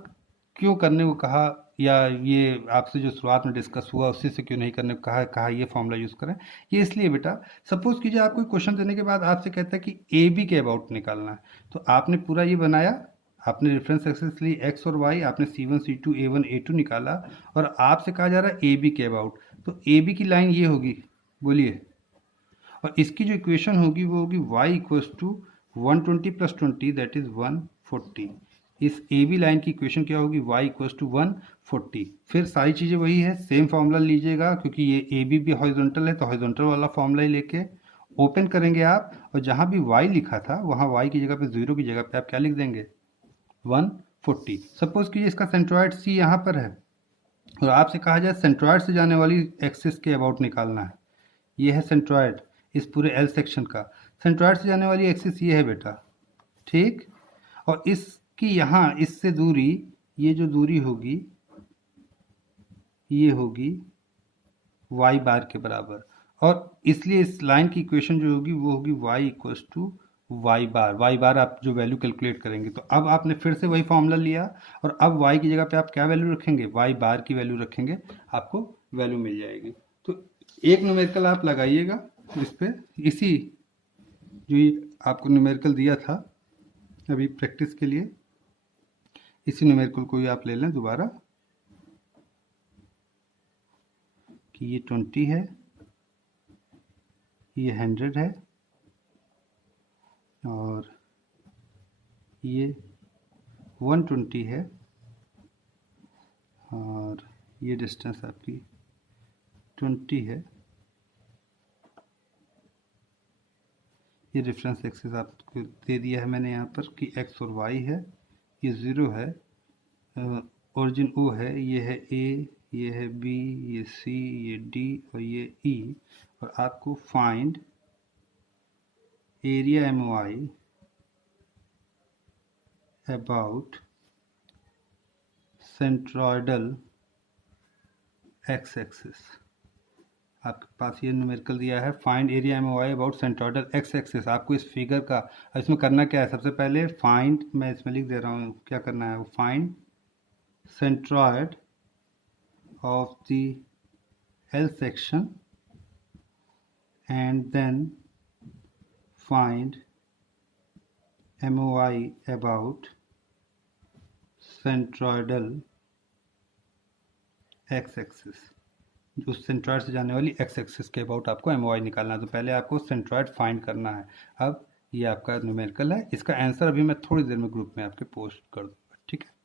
क्यों करने को कहा, या ये आपसे जो शुरुआत में डिस्कस हुआ उसी से क्यों नहीं करने को कहा ये फॉर्मूला यूज़ करें, ये इसलिए बेटा सपोज कीजिए आपको क्वेश्चन देने के बाद आपसे कहता है कि AB के अबाउट निकालना है, तो आपने पूरा ये बनाया, आपने रेफरेंस एक्सेस ली x और y, आपने C1 C2 A1 A2 निकाला, और आपसे कहा जा रहा है AB के अबाउट, तो AB की लाइन ये होगी, बोलिए, और इसकी जो इक्वेशन होगी वो होगी y इक्वल्स टू 120 प्लस 20 दैट इज 140। इस ए बी लाइन की इक्वेशन क्या होगी, y इक्वल्स टू 140। फिर सारी चीज़ें वही है, सेम फार्मूला लीजिएगा क्योंकि ये ए बी भी हॉरिजॉन्टल है, तो हॉरिजॉन्टल वाला फार्मूला ही लेके ओपन करेंगे आप, और जहाँ भी y लिखा था वहाँ y की जगह पे 0 की जगह पे आप क्या लिख देंगे 140। सपोज कीजिए इसका सेंट्रॉइड C यहाँ पर है और आपसे कहा जाए सेंट्रॉइड से जाने वाली एक्सिस के अबाउट निकालना है। ये है सेंट्रॉइड, इस पूरे एल सेक्शन का सेंट्रॉइड से जाने वाली एक्सिस ये है बेटा, ठीक, और इसकी यहाँ इससे दूरी, ये जो दूरी होगी ये होगी y बार के बराबर, और इसलिए इस लाइन की इक्वेशन जो होगी वो होगी y इक्वल्स टू y बार आप जो वैल्यू कैलकुलेट करेंगे। तो अब आपने फिर से वही फॉर्मूला लिया, और अब y की जगह पे आप क्या वैल्यू रखेंगे, y बार की वैल्यू रखेंगे, आपको वैल्यू मिल जाएगी। तो एक न्यूमेरिकल आप लगाइएगा इस पे, इसी जो ये आपको न्यूमेरिकल दिया था अभी प्रैक्टिस के लिए, इसी न्यूमेरिकल को ही आप ले लें दोबारा कि ये 20 है, ये 100 है, और ये 120 है, और ये डिस्टेंस आपकी 20 है, ये रेफरेंस एक्सिस आपको दे दिया है मैंने यहाँ पर कि एक्स और वाई है, ये 0 है, ओरिजिन ओ है, ये है ए, ये है बी, ये सी, ये डी और ये ई, और आपको find area M O I about centroidal X axis. आपके पास ये न्यूमेरिकल दिया है, find area M O I about centroidal X axis. आपको इस फिगर का, इसमें करना क्या है, सबसे पहले फाइंड, मैं इसमें लिख दे रहा हूँ क्या करना है, find centroid of the L section and then find MOI about centroidal x axis। जो सेंट्रॉयड से जाने वाली x एक्सिस के अबाउट आपको MOI निकालना है, तो पहले आपको सेंट्रॉयड फाइंड करना है। अब ये आपका न्यूमेरिकल है, इसका आंसर अभी मैं थोड़ी देर में ग्रुप में आपके पोस्ट कर दूँगा, ठीक है।